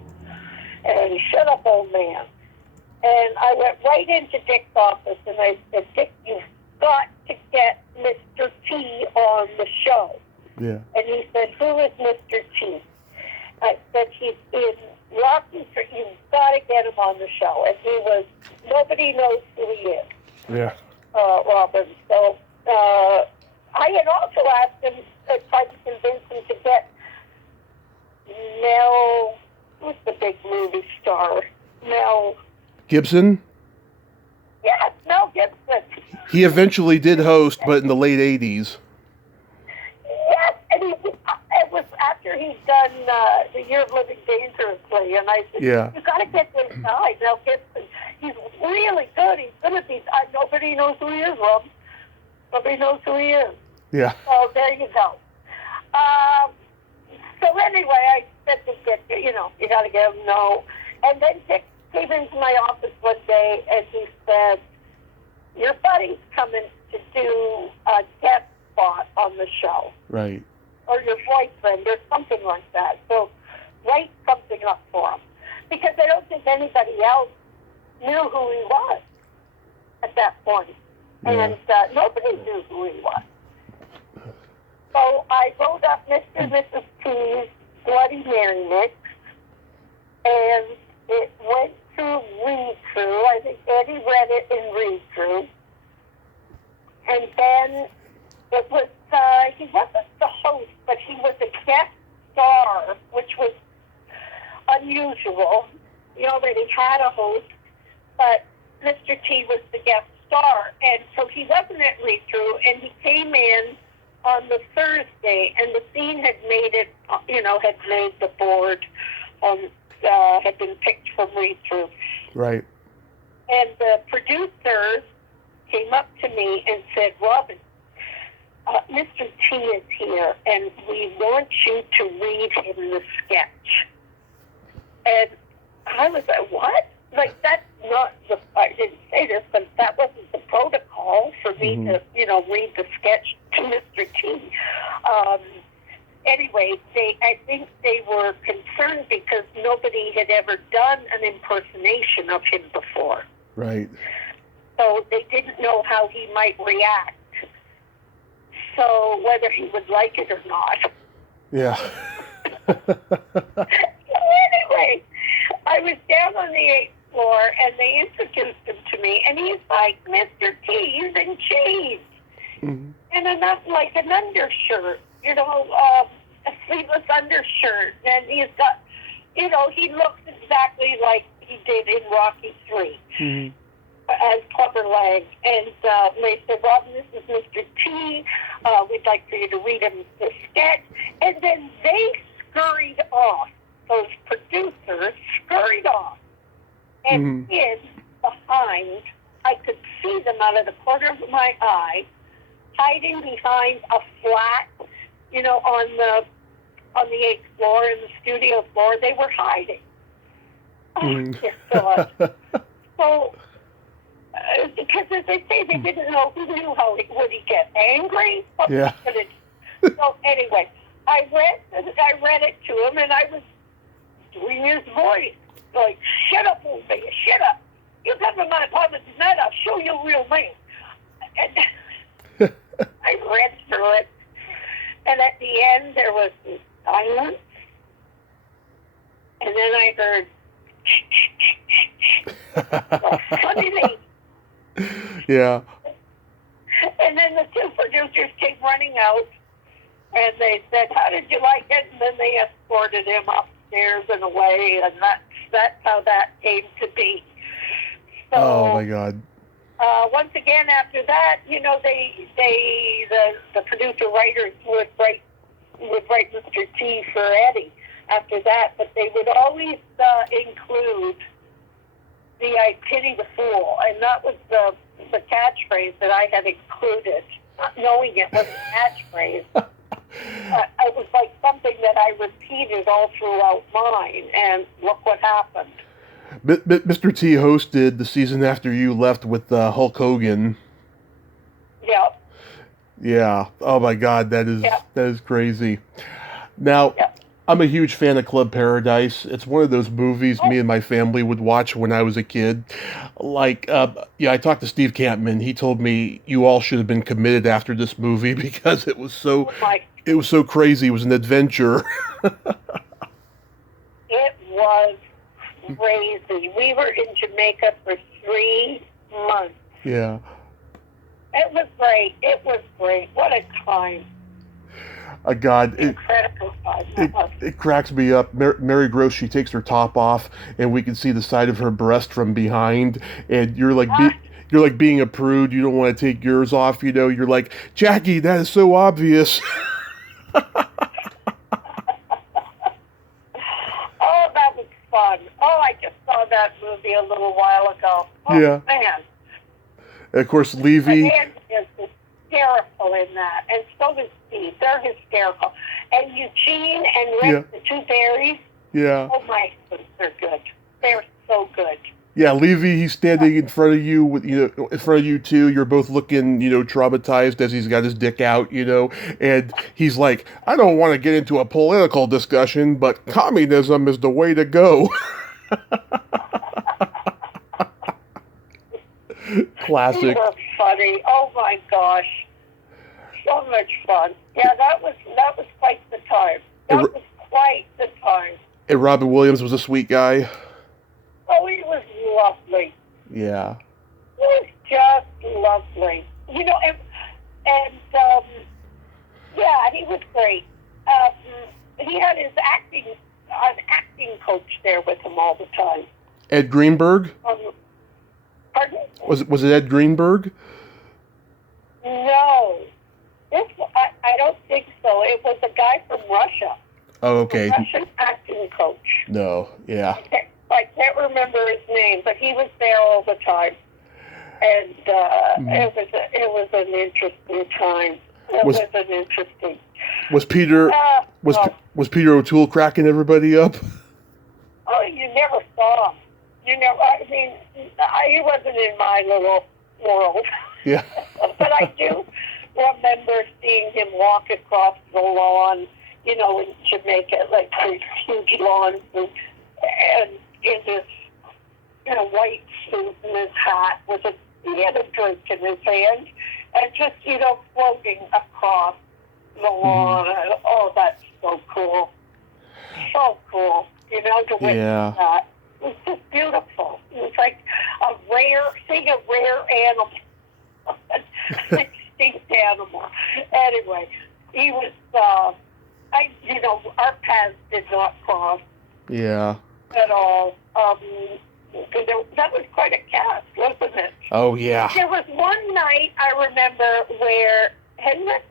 and "Shut up, old man." And I went right into Dick's office, and I said, "Dick, you've got to get Mr. T on the show." Yeah. And he said, "Who is Mr. T?" I said, "He's in Rocky Street. You've got to get him on the show." And he was, nobody knows who he is. Yeah. Robin. So I had also asked him, tried to convince him to get Mel, who's the big movie star? Mel Gibson? Yes, Mel Gibson. He eventually did host, but in the late 80s. Yes, and it was after he'd done The Year of Living Dangerously, and I said, "You got to get this guy, Mel Gibson. He's really good. He's going to be. Nobody knows who he is, Rob. Nobody knows who he is." Yeah. So there you go. So anyway, I said to Dick, you got to get him. No, and then Dick came into my office one day and he said, "Your buddy's coming to do a guest spot on the show." Right. Or your boyfriend, or something like that. So write something up for him. Because I don't think anybody else knew who he was at that point. Yeah. And nobody knew who he was. So I wrote up Mr. and Mrs. T's Bloody Mary mix, and it went through read-through. I think Eddie read it in read-through. And then it was, he wasn't the host, but he was a guest star, which was unusual. He already had a host, but Mr. T was the guest star. And so he wasn't at read-through, and he came in on the Thursday, and the scene had made it, had made the board, had been picked from read-through. Right. And the producers came up to me and said, Robin, Mr. T is here, and we want you to read him the sketch. And I was like, what? Like, that's not the, I didn't say this, but that wasn't the protocol for me to, read the sketch to Mr. T. Anyway, I think they were concerned because nobody had ever done an impersonation of him before. Right. So they didn't know how he might react. So whether he would like it or not. Yeah. So anyway, I was down on the 8th floor, and they introduced him to me, and he's like, Mr. T, he's in chains. Mm-hmm. And an undershirt, a sleeveless undershirt, and he's got, he looks exactly like he did in Rocky 3. Mm-hmm. As Clubber Lang. And they said, Robin, this is Mr. T. We'd like for you to read him the sketch. And then they scurried off. Those producers scurried off. And hid behind, I could see them out of the corner of my eye, hiding behind a flat, on the 8th floor and the studio floor. They were hiding. So, because as they say, they didn't know who knew how would he get angry. Yeah. So anyway, I read it to him, and I was doing his voice, like, shut up, old man, shut up. You come to my apartment tonight, I'll show you a real man. And I read through it, and at the end there was silence, and then I heard, well, funny thing. Yeah. And then the two producers came running out, and they said, how did you like it? And then they escorted him upstairs and away, and that's how that came to be. So, oh, my God. Once again, after that, the producer-writers would write Mr. T for Eddie after that, but they would always include the I pity the fool, and that was the catchphrase that I had included, not knowing it was a catchphrase. It was like something that I repeated all throughout mine, and look what happened. Mr. T hosted the season after you left with Hulk Hogan. Yep. Yeah. Oh my God, that is crazy. Now, I'm a huge fan of Club Paradise. It's one of those movies me and my family would watch when I was a kid. Like, I talked to Steve Campman. He told me you all should have been committed after this movie because it was so crazy. It was an adventure. It was crazy. We were in Jamaica for 3 months. Yeah. It was great. It was great. What a time. God, Incredible time. It cracks me up. Mary Gross, she takes her top off, and we can see the side of her breast from behind, and you're like being a prude. You don't want to take yours off. You're like, Jackie, that is so obvious. Oh, that was fun. Oh, I just saw that movie a little while ago. Oh, yeah. Man. And of course, Levy. And is hysterical in that, and so is Steve. They're hysterical. And Eugene and Rick, the two fairies. Yeah. Oh my, they're good. They're so good. Yeah, Levy, he's standing in front of you with in front of you too. You're both looking, traumatized as he's got his dick out, and he's like, I don't want to get into a political discussion, but communism is the way to go. Classic. They were funny. Oh my gosh. So much fun. Yeah, that was quite the time. That was quite the time. And Robin Williams was a sweet guy. Oh, he was lovely. Yeah. He was just lovely. You know, yeah, he was great. He had an acting coach there with him all the time. Ed Greenberg? Pardon? Was it Ed Greenberg? No. I don't think so. It was a guy from Russia. Oh, okay. A Russian acting coach. No, yeah. I can't remember his name, but he was there all the time. And it was an interesting time. Was Peter O'Toole cracking everybody up? Oh, you never saw him. I mean, he wasn't in my little world. Yeah. But I do remember seeing him walk across the lawn, in Jamaica, like these huge lawns, and in his white suit and his hat he had a drink in his hand, and just, floating across the lawn. Mm-hmm. Oh, that's so cool. So cool, to witness that. It was just beautiful. It was like seeing a rare animal, an extinct animal. Anyway, he was, our paths did not cross. Yeah. At all. That was quite a cast, wasn't it? Oh, yeah. There was one night, I remember, where Henrik,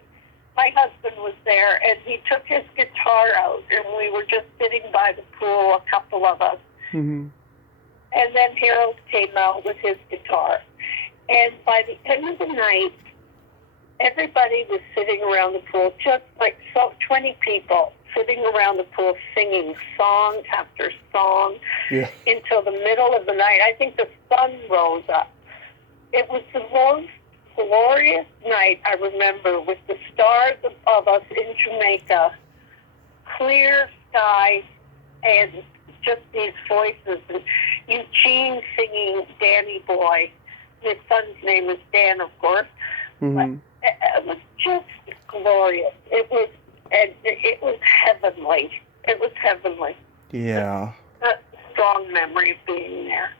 my husband, was there, and he took his guitar out, and we were just sitting by the pool, a couple of us. Mm-hmm. And then Harold came out with his guitar. And by the end of the night, everybody was sitting around the pool, just like 20 people sitting around the pool singing song after song until the middle of the night. I think the sun rose up. It was the most glorious night, I remember, with the stars above us in Jamaica, clear sky, and just these voices. And Eugene singing Danny Boy. His son's name is Dan, of course. Mm-hmm. But it was just glorious. It was heavenly. It was heavenly. Yeah. A strong memory of being there.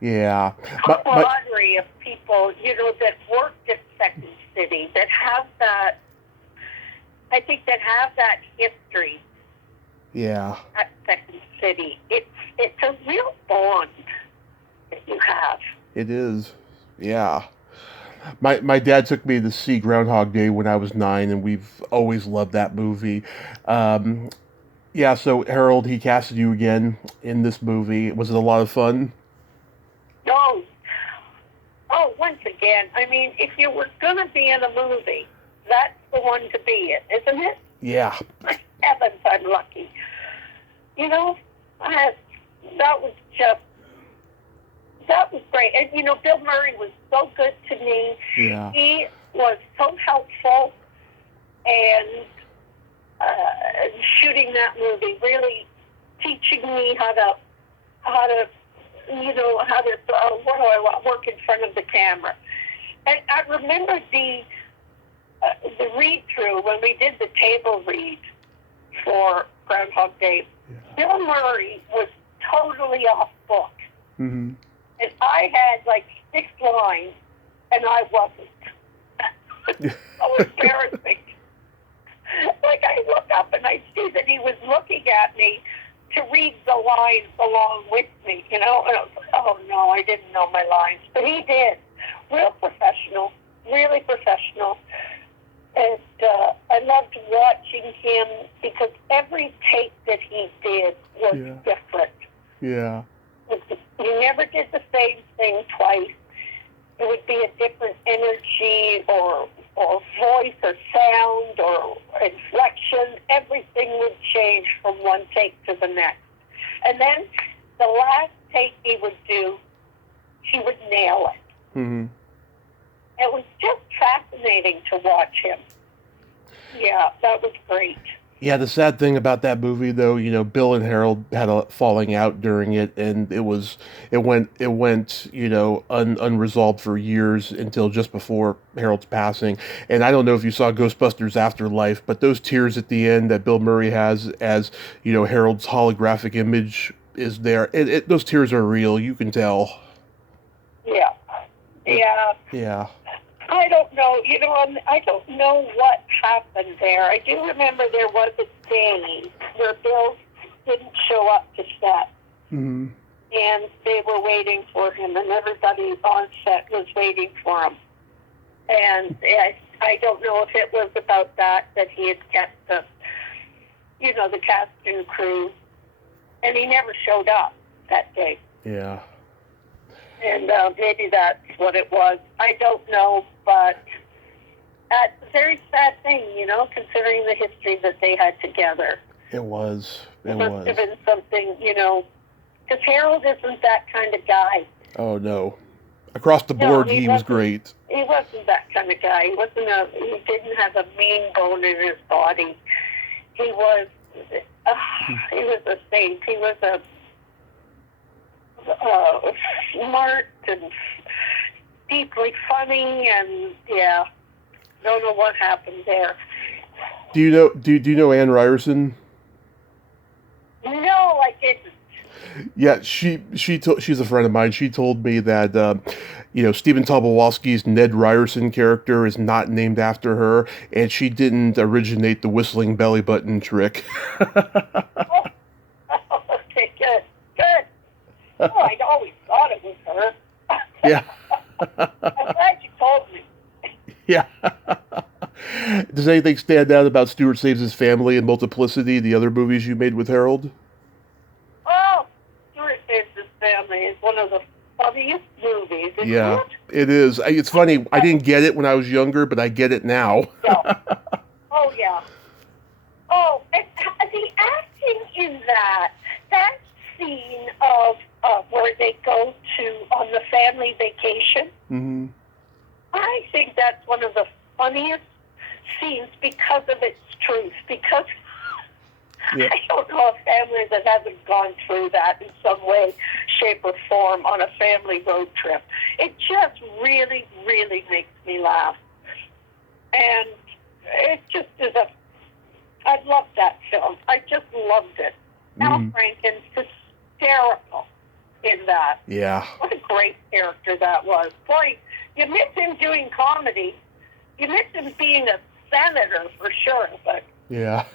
Yeah. Camaraderie of people, that worked at Second City, that have that, I think that have that history. Yeah. At Second City. It's a real bond that you have. It is. Yeah. My dad took me to see Groundhog Day when I was 9, and we've always loved that movie. Yeah, so Harold, he casted you again in this movie. Was it a lot of fun? No. Oh, once again, I mean, if you were going to be in a movie, that's the one to be in, isn't it? Yeah. Heavens, I'm lucky. That was great. And, Bill Murray was so good to me. Yeah. He was so helpful, and shooting that movie, really teaching me how to work in front of the camera. And I remember the read-through when we did the table read for Groundhog Day. Yeah. Bill Murray was totally off book. Mm-hmm. And I had like 6 lines, and I wasn't. So embarrassing. Like, I look up and I see that he was looking at me to read the lines along with me, And I was like, oh no, I didn't know my lines. But he did. Real professional, really professional. And I loved watching him because every take that he did was different. Yeah. He never did the same thing twice. It would be a different energy or voice or sound or inflection. Everything would change from one take to the next. And then the last take he would do, he would nail it. Mm-hmm. It was just fascinating to watch him. Yeah, that was great. Yeah, the sad thing about that movie, though, Bill and Harold had a falling out during it, and it went, unresolved for years until just before Harold's passing. And I don't know if you saw Ghostbusters Afterlife, but those tears at the end that Bill Murray has as, Harold's holographic image is there. Those tears are real. You can tell. Yeah. Yeah. Yeah. I don't know. I don't know what happened there. I do remember there was a day where Bill didn't show up to set, Hmm. and they were waiting for him, and everybody on set was waiting for him. And I don't know if it was about that he had kept the cast and crew, and he never showed up that day. Yeah. And maybe that's what it was. I don't know, but that's a very sad thing, considering the history that they had together. It was. It must was. have been something, because Harold isn't that kind of guy. Oh, no. Across the board, he was great. He wasn't that kind of guy. He didn't have a mean bone in his body. He was a saint. He was a smart and deeply funny, and don't know what happened there. Do you know Ann Ryerson? No, I didn't. Yeah, she's a friend of mine. She told me that Stephen Tobolowsky's Ned Ryerson character is not named after her, and she didn't originate the whistling belly button trick. Oh, okay, good. Oh, I'd always thought it was her. Yeah. I'm glad you told me. Yeah. Does anything stand out about Stuart Saves His Family and Multiplicity, the other movies you made with Harold? Oh, Stuart Saves His Family is one of the funniest movies, isn't Yeah, it? it is. It's funny. I didn't get it when I was younger, but I get it now. Yeah. Oh, yeah. Oh, and the acting in that scene of where they go on the family vacation, Hmm. I think that's one of the funniest scenes because of its truth. Because Yeah. I don't know a family that hasn't gone through that in some way, shape, or form on a family road trip. It just really, really makes me laugh. And it just is I loved that film. I just loved it. Al Franken's hysterical in that. Yeah. What a great character that was. Boy, you miss him doing comedy. You miss him being a senator for sure, but Yeah.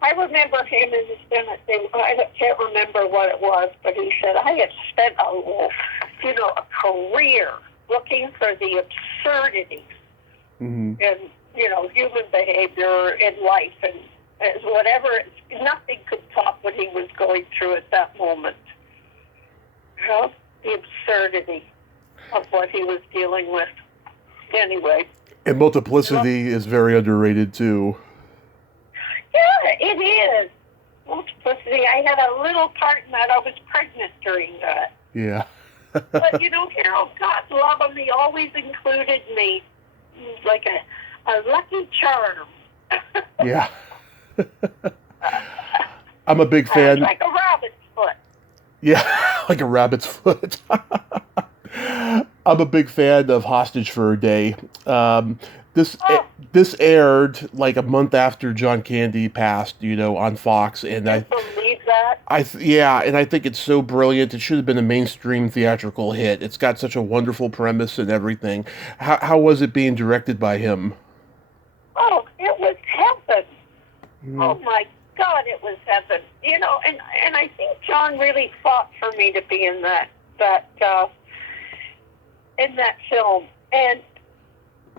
I remember him in the Senate thing. I can't remember what it was, but he said, I have spent a career looking for the absurdities Hmm. in, human behavior in life, and whatever, nothing could top what he was going through at that moment. The absurdity of what he was dealing with. Anyway. And Multiplicity is very underrated too. Yeah, it is. Multiplicity. I had a little part in that. I was pregnant during that. Yeah. But, Harold, God love him, he always included me. Like a lucky charm. Yeah. I'm a big fan. Like a rabbit's foot. Yeah, like a rabbit's foot. I'm a big fan of Hostage for a Day. This aired like a month after John Candy passed, on Fox, and I believe that. And I think it's so brilliant. It should have been a mainstream theatrical hit. It's got such a wonderful premise and everything. How was it being directed by him? Oh, it was heaven. Oh my God, it was heaven. And I think John really fought for me to be in that film. And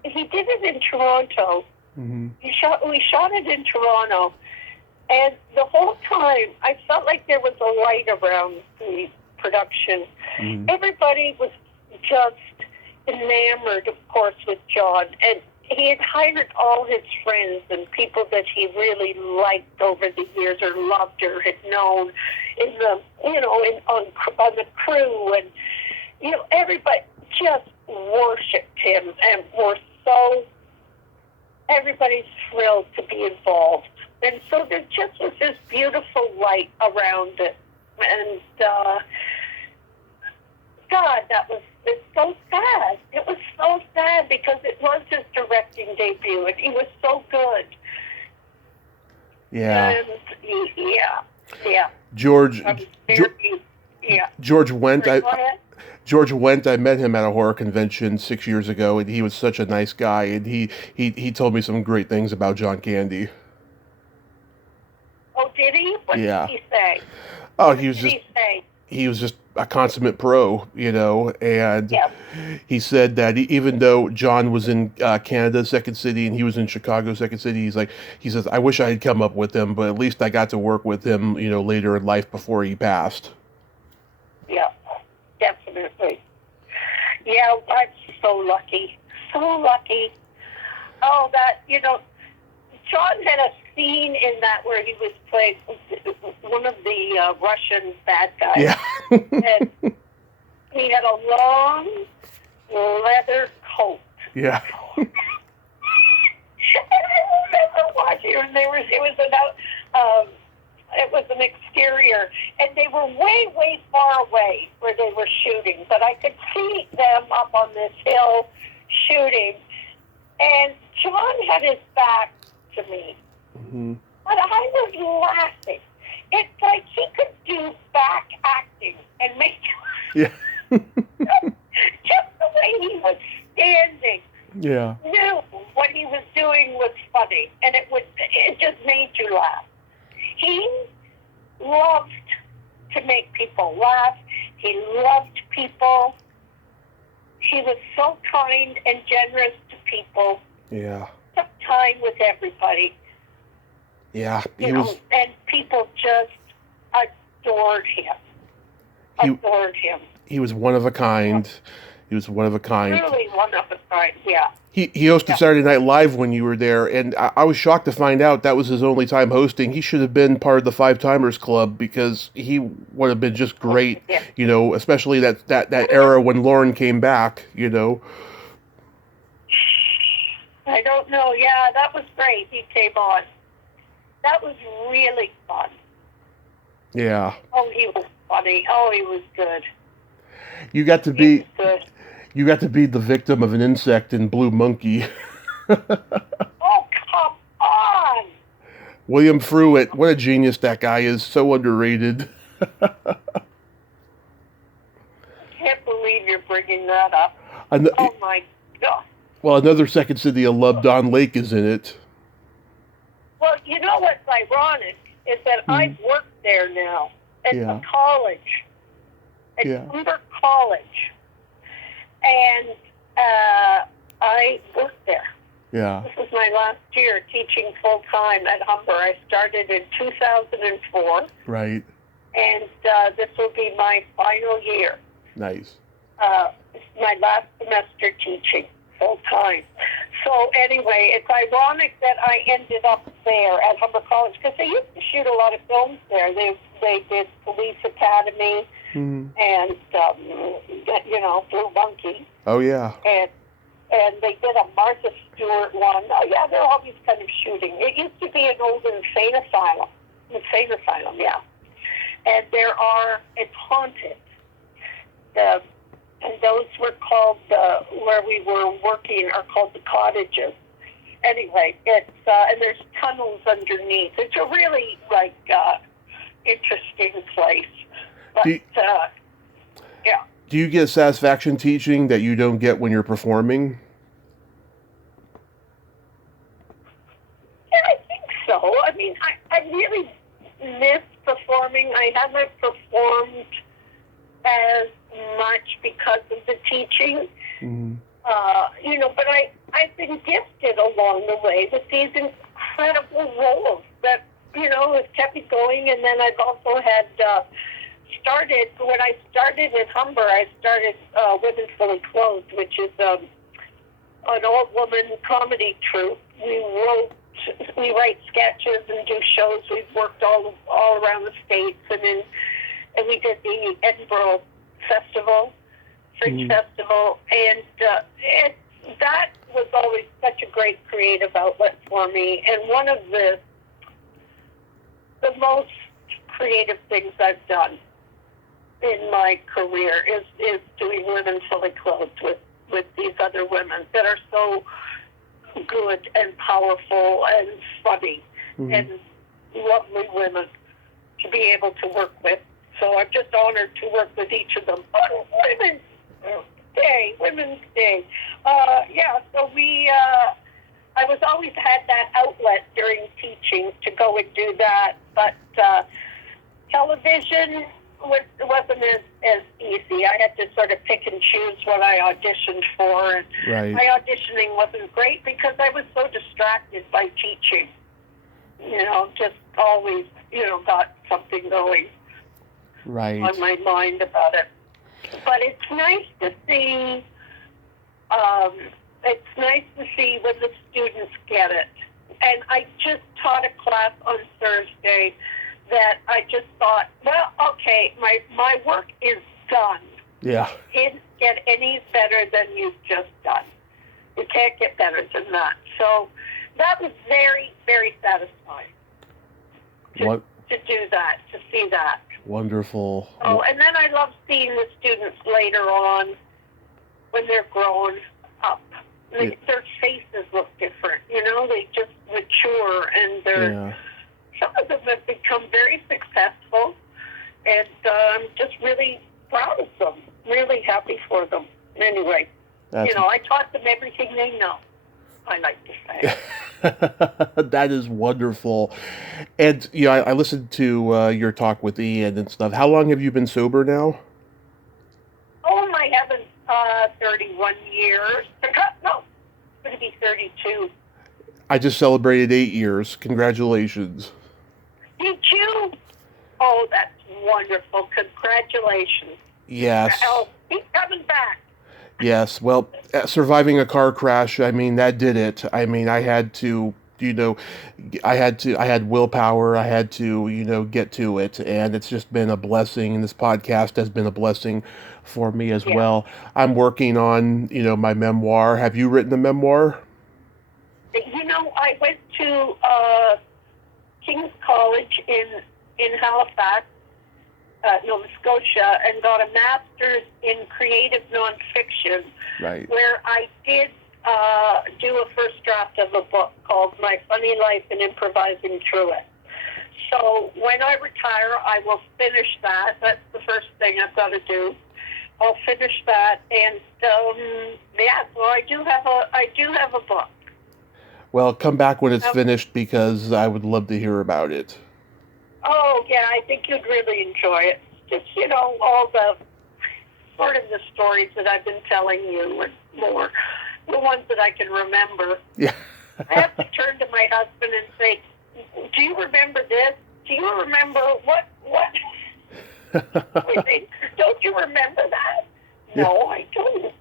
he did it in Toronto. Mm-hmm. We shot it in Toronto, and the whole time I felt like there was a light around the production. Mm-hmm. Everybody was just enamored, of course, with John, and he had hired all his friends and people that he really liked over the years, or loved, or had known on the crew, and everybody just worshipped him and were so everybody's thrilled to be involved. And so there just was this beautiful light around it. And, God, it's so sad. It was so sad because it was his directing debut, and he was so good. Yeah. And, yeah. George Wendt. Sorry, go ahead. George Wendt, I met him at a horror convention 6 years ago, and he was such a nice guy, and he told me some great things about John Candy. Oh, did he? What Yeah. did he say? Oh, What did he say? he was just a consummate pro, and Yeah. he said that even though John was in Canada, Second City, and he was in Chicago, Second City, he says, I wish I had come up with him, but at least I got to work with him, later in life before he passed. Yeah, definitely. Yeah, I'm so lucky. So lucky. Oh, John had a scene in that where he was playing one of the Russian bad guys. Yeah. And he had a long leather coat. Yeah. And I remember watching it, and it was an exterior, and they were way, way far away where they were shooting, but I could see them up on this hill shooting, and John had his back to me, Mm-hmm. but I was laughing. It's like he could do back acting and make Yeah. just the way he was standing. Yeah. Knew what he was doing was funny, and it just made you laugh. He loved to make people laugh. He loved people. He was so kind and generous to people. Yeah. Took time with everybody. Yeah. And people just adored him. He was one of a kind. He was one of a kind. Really one of a kind, yeah. He hosted Saturday Night Live when you were there, and I was shocked to find out that was his only time hosting. He should have been part of the Five Timers Club because he would have been just great, Yeah. Especially that era when Lauren came back, I don't know. Yeah, that was great. He came on. That was really fun. Yeah. Oh, he was funny. Oh, he was good. You got to He be was good. you got to be the victim of an insect in Blue Monkey. Oh, come on! William Fruitt, what a genius that guy is. So underrated. Can't believe you're bringing that up. An- Oh, my God. Well, another Second City alum, Don Lake, is in it. Well, you know what's ironic is that I've worked there now at the college, at Humber College, and I worked there. Yeah. This was my last year teaching full-time at Humber. I started in 2004. Right. And this will be my final year. Nice. It's my last semester teaching full-time. So anyway, it's ironic that I ended up there at Humber College because they used to shoot a lot of films there. They did Police Academy and, Blue Monkey. Oh, yeah. And they did a Martha Stewart one. Oh, yeah, they're always kind of shooting. It used to be an old insane asylum. Yeah. And it's haunted. And those were called, where we were working are called the cottages. Anyway, it's, and there's tunnels underneath. It's a really, interesting place. But, yeah. Do you get satisfaction teaching that you don't get when you're performing? Yeah, I think so. I mean, I really miss performing. I haven't performed as much because of the teaching. But I've been gifted along the way with these incredible roles that, have kept me going. And then I've also had when I started at Humber, I started Women Fully Clothed, which is an all-woman comedy troupe. We write sketches and do shows. We've worked all around the States, and we did the Edinburgh Festival, Fringe Festival, and it's that was always such a great creative outlet for me. And one of the most creative things I've done in my career is doing Women Fully Clothed with these other women that are so good and powerful and funny and lovely women to be able to work with. So I'm just honored to work with each of them on Women's Day. So I was always had that outlet during teaching to go and do that, but television wasn't as easy. I had to sort of pick and choose what I auditioned for, and Right. my auditioning wasn't great because I was so distracted by teaching. Just always, got something going Right. on my mind about it. But it's nice to see. It's nice to see when the students get it. And I just taught a class on Thursday that I just thought, well, okay, my work is done. Yeah. It can't get any better than you've just done. You can't get better than that. So that was very, very satisfying to do that, to see that. Wonderful. Oh, and then I love seeing the students later on when they're grown up. Their faces look different, they just mature, and some of them have become very successful, and I'm just really proud of them, really happy for them. Anyway, I taught them everything they know, I like to say. That is wonderful. And, I listened to your talk with Ian and stuff. How long have you been sober now? Oh, my heavens, 31 years. No, it's going to be 32. I just celebrated 8 years. Congratulations. Did you? Oh, that's wonderful. Congratulations. Yes. He's coming back. Yes. Well, surviving a car crash, that did it. I had to, I had willpower. I had to, get to it. And it's just been a blessing. And this podcast has been a blessing for me as well. I'm working on, my memoir. Have you written a memoir? I went to King's College in Halifax, Nova Scotia, and got a master's in creative nonfiction, Right. where I did do a first draft of a book called My Funny Life and Improvising Through It. So when I retire, I will finish that. That's the first thing I've got to do. I'll finish that, and so I do have a book. Well, come back when it's finished, because I would love to hear about it. Oh, yeah, I think you'd really enjoy it. Just, all the sort of the stories that I've been telling you and more, the ones that I can remember. Yeah. I have to turn to my husband and say, do you remember this? Do you remember what? Don't you remember that? No, I don't.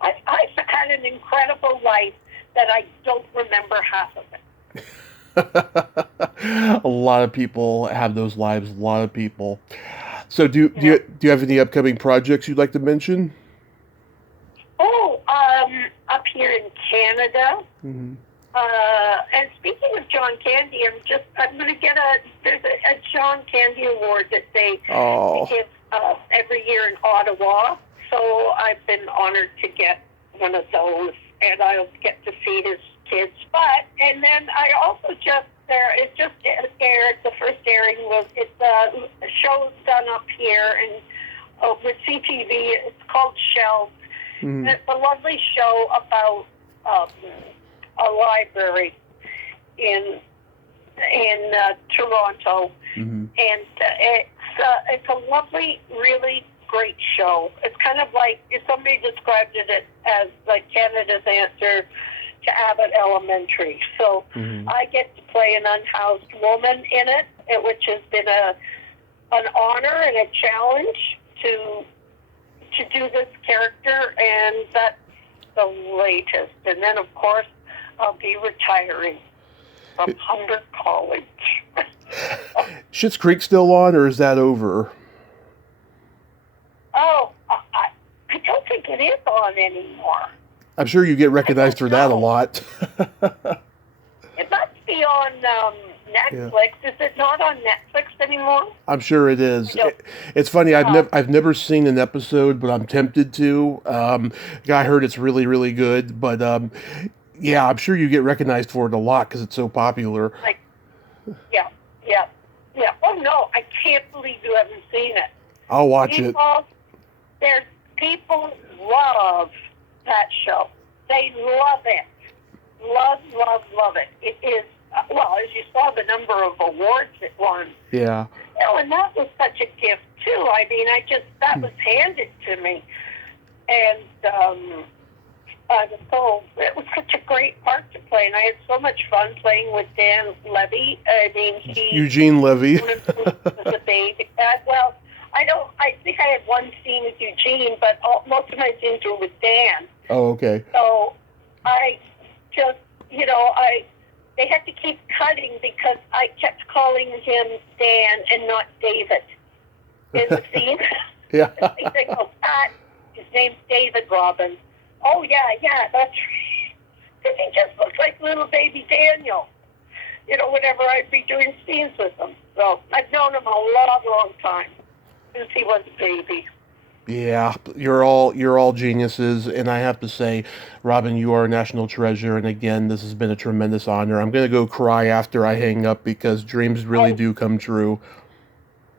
I've had an incredible life that I don't remember half of it. A lot of people have those lives. A lot of people. So, do you have any upcoming projects you'd like to mention? Oh, up here in Canada. Mm-hmm. And speaking of John Candy, I'm going to get there's a John Candy Award that they give every year in Ottawa. So I've been honored to get one of those, and I'll get to see his kids. And then I also it just aired, the first airing it's a show done up here and with CTV. It's called Shelves. Mm-hmm. It's a lovely show about a library in Toronto, Mm-hmm. and it's a lovely, really great show. It's kind of like, if somebody described it as like Canada's answer to Abbott Elementary. So Mm-hmm. I get to play an unhoused woman in it, which has been an honor and a challenge to do this character, and that's the latest. And then, of course, I'll be retiring from Humber College. Schitt's Creek still on, or is that over? Oh, I don't think it is on anymore. I'm sure you get recognized for that a lot. It must be on Netflix. Yeah. Is it not on Netflix anymore? I'm sure it is. It's funny. I've never seen an episode, but I'm tempted to. I heard it's really, really good. But yeah, I'm sure you get recognized for it a lot because it's so popular. Yeah. Oh no, I can't believe you haven't seen it. I'll watch it. People love that show. They love it. Love it. It is, well, as you saw, the number of awards it won. Yeah. And that was such a gift, too. I mean, that was handed to me. And it was such a great part to play. And I had so much fun playing with Dan Levy. I mean, Eugene Levy. was a baby. I think I had one scene with Eugene, but most of my scenes were with Dan. Oh, okay. So I just, they had to keep cutting because I kept calling him Dan and not David in the scene. Yeah. They go, his name's David Robin. Oh, yeah, that's right. Because he just looks like little baby Daniel, whenever I'd be doing scenes with him. So I've known him a long time. Since he was a baby. Yeah, you're all geniuses, and I have to say, Robin, you are a national treasure, and again, this has been a tremendous honor. I'm going to go cry after I hang up because dreams really do come true.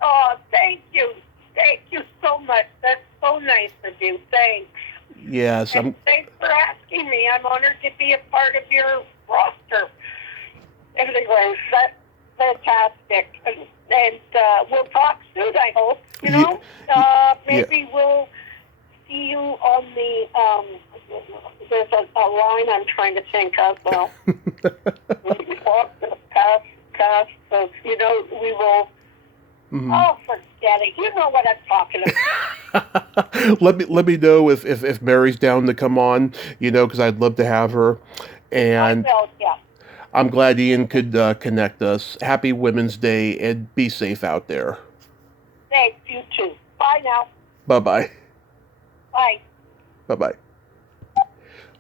Oh, thank you. Thank you so much. That's so nice of you. Thanks. Yes. And thanks for asking me. I'm honored to be a part of your roster. Anyways, that's fantastic. And we'll talk soon, I hope. Maybe we'll see you on the, there's a line I'm trying to think of. Well, we talk the past of, we will, oh, forget it. You know what I'm talking about. let me know if Mary's down to come on, because I'd love to have her. And I will, yeah. I'm glad Ian could connect us. Happy Women's Day, and be safe out there. Thanks, you too. Bye now. Bye-bye. Bye. Bye-bye.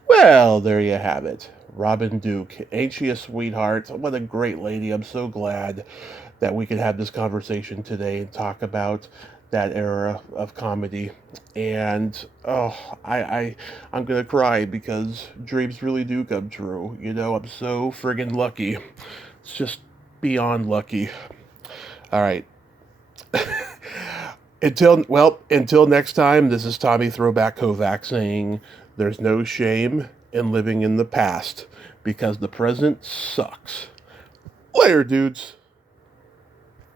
Well, there you have it. Robin Duke. Ain't she a sweetheart? What a great lady. I'm so glad that we could have this conversation today and talk about that era of comedy. And I'm gonna cry because dreams really do come true. I'm so friggin' lucky. It's just beyond lucky. All right. Until next time, this is Tommy Throwback Kovac saying there's no shame in living in the past because the present sucks. Later, dudes.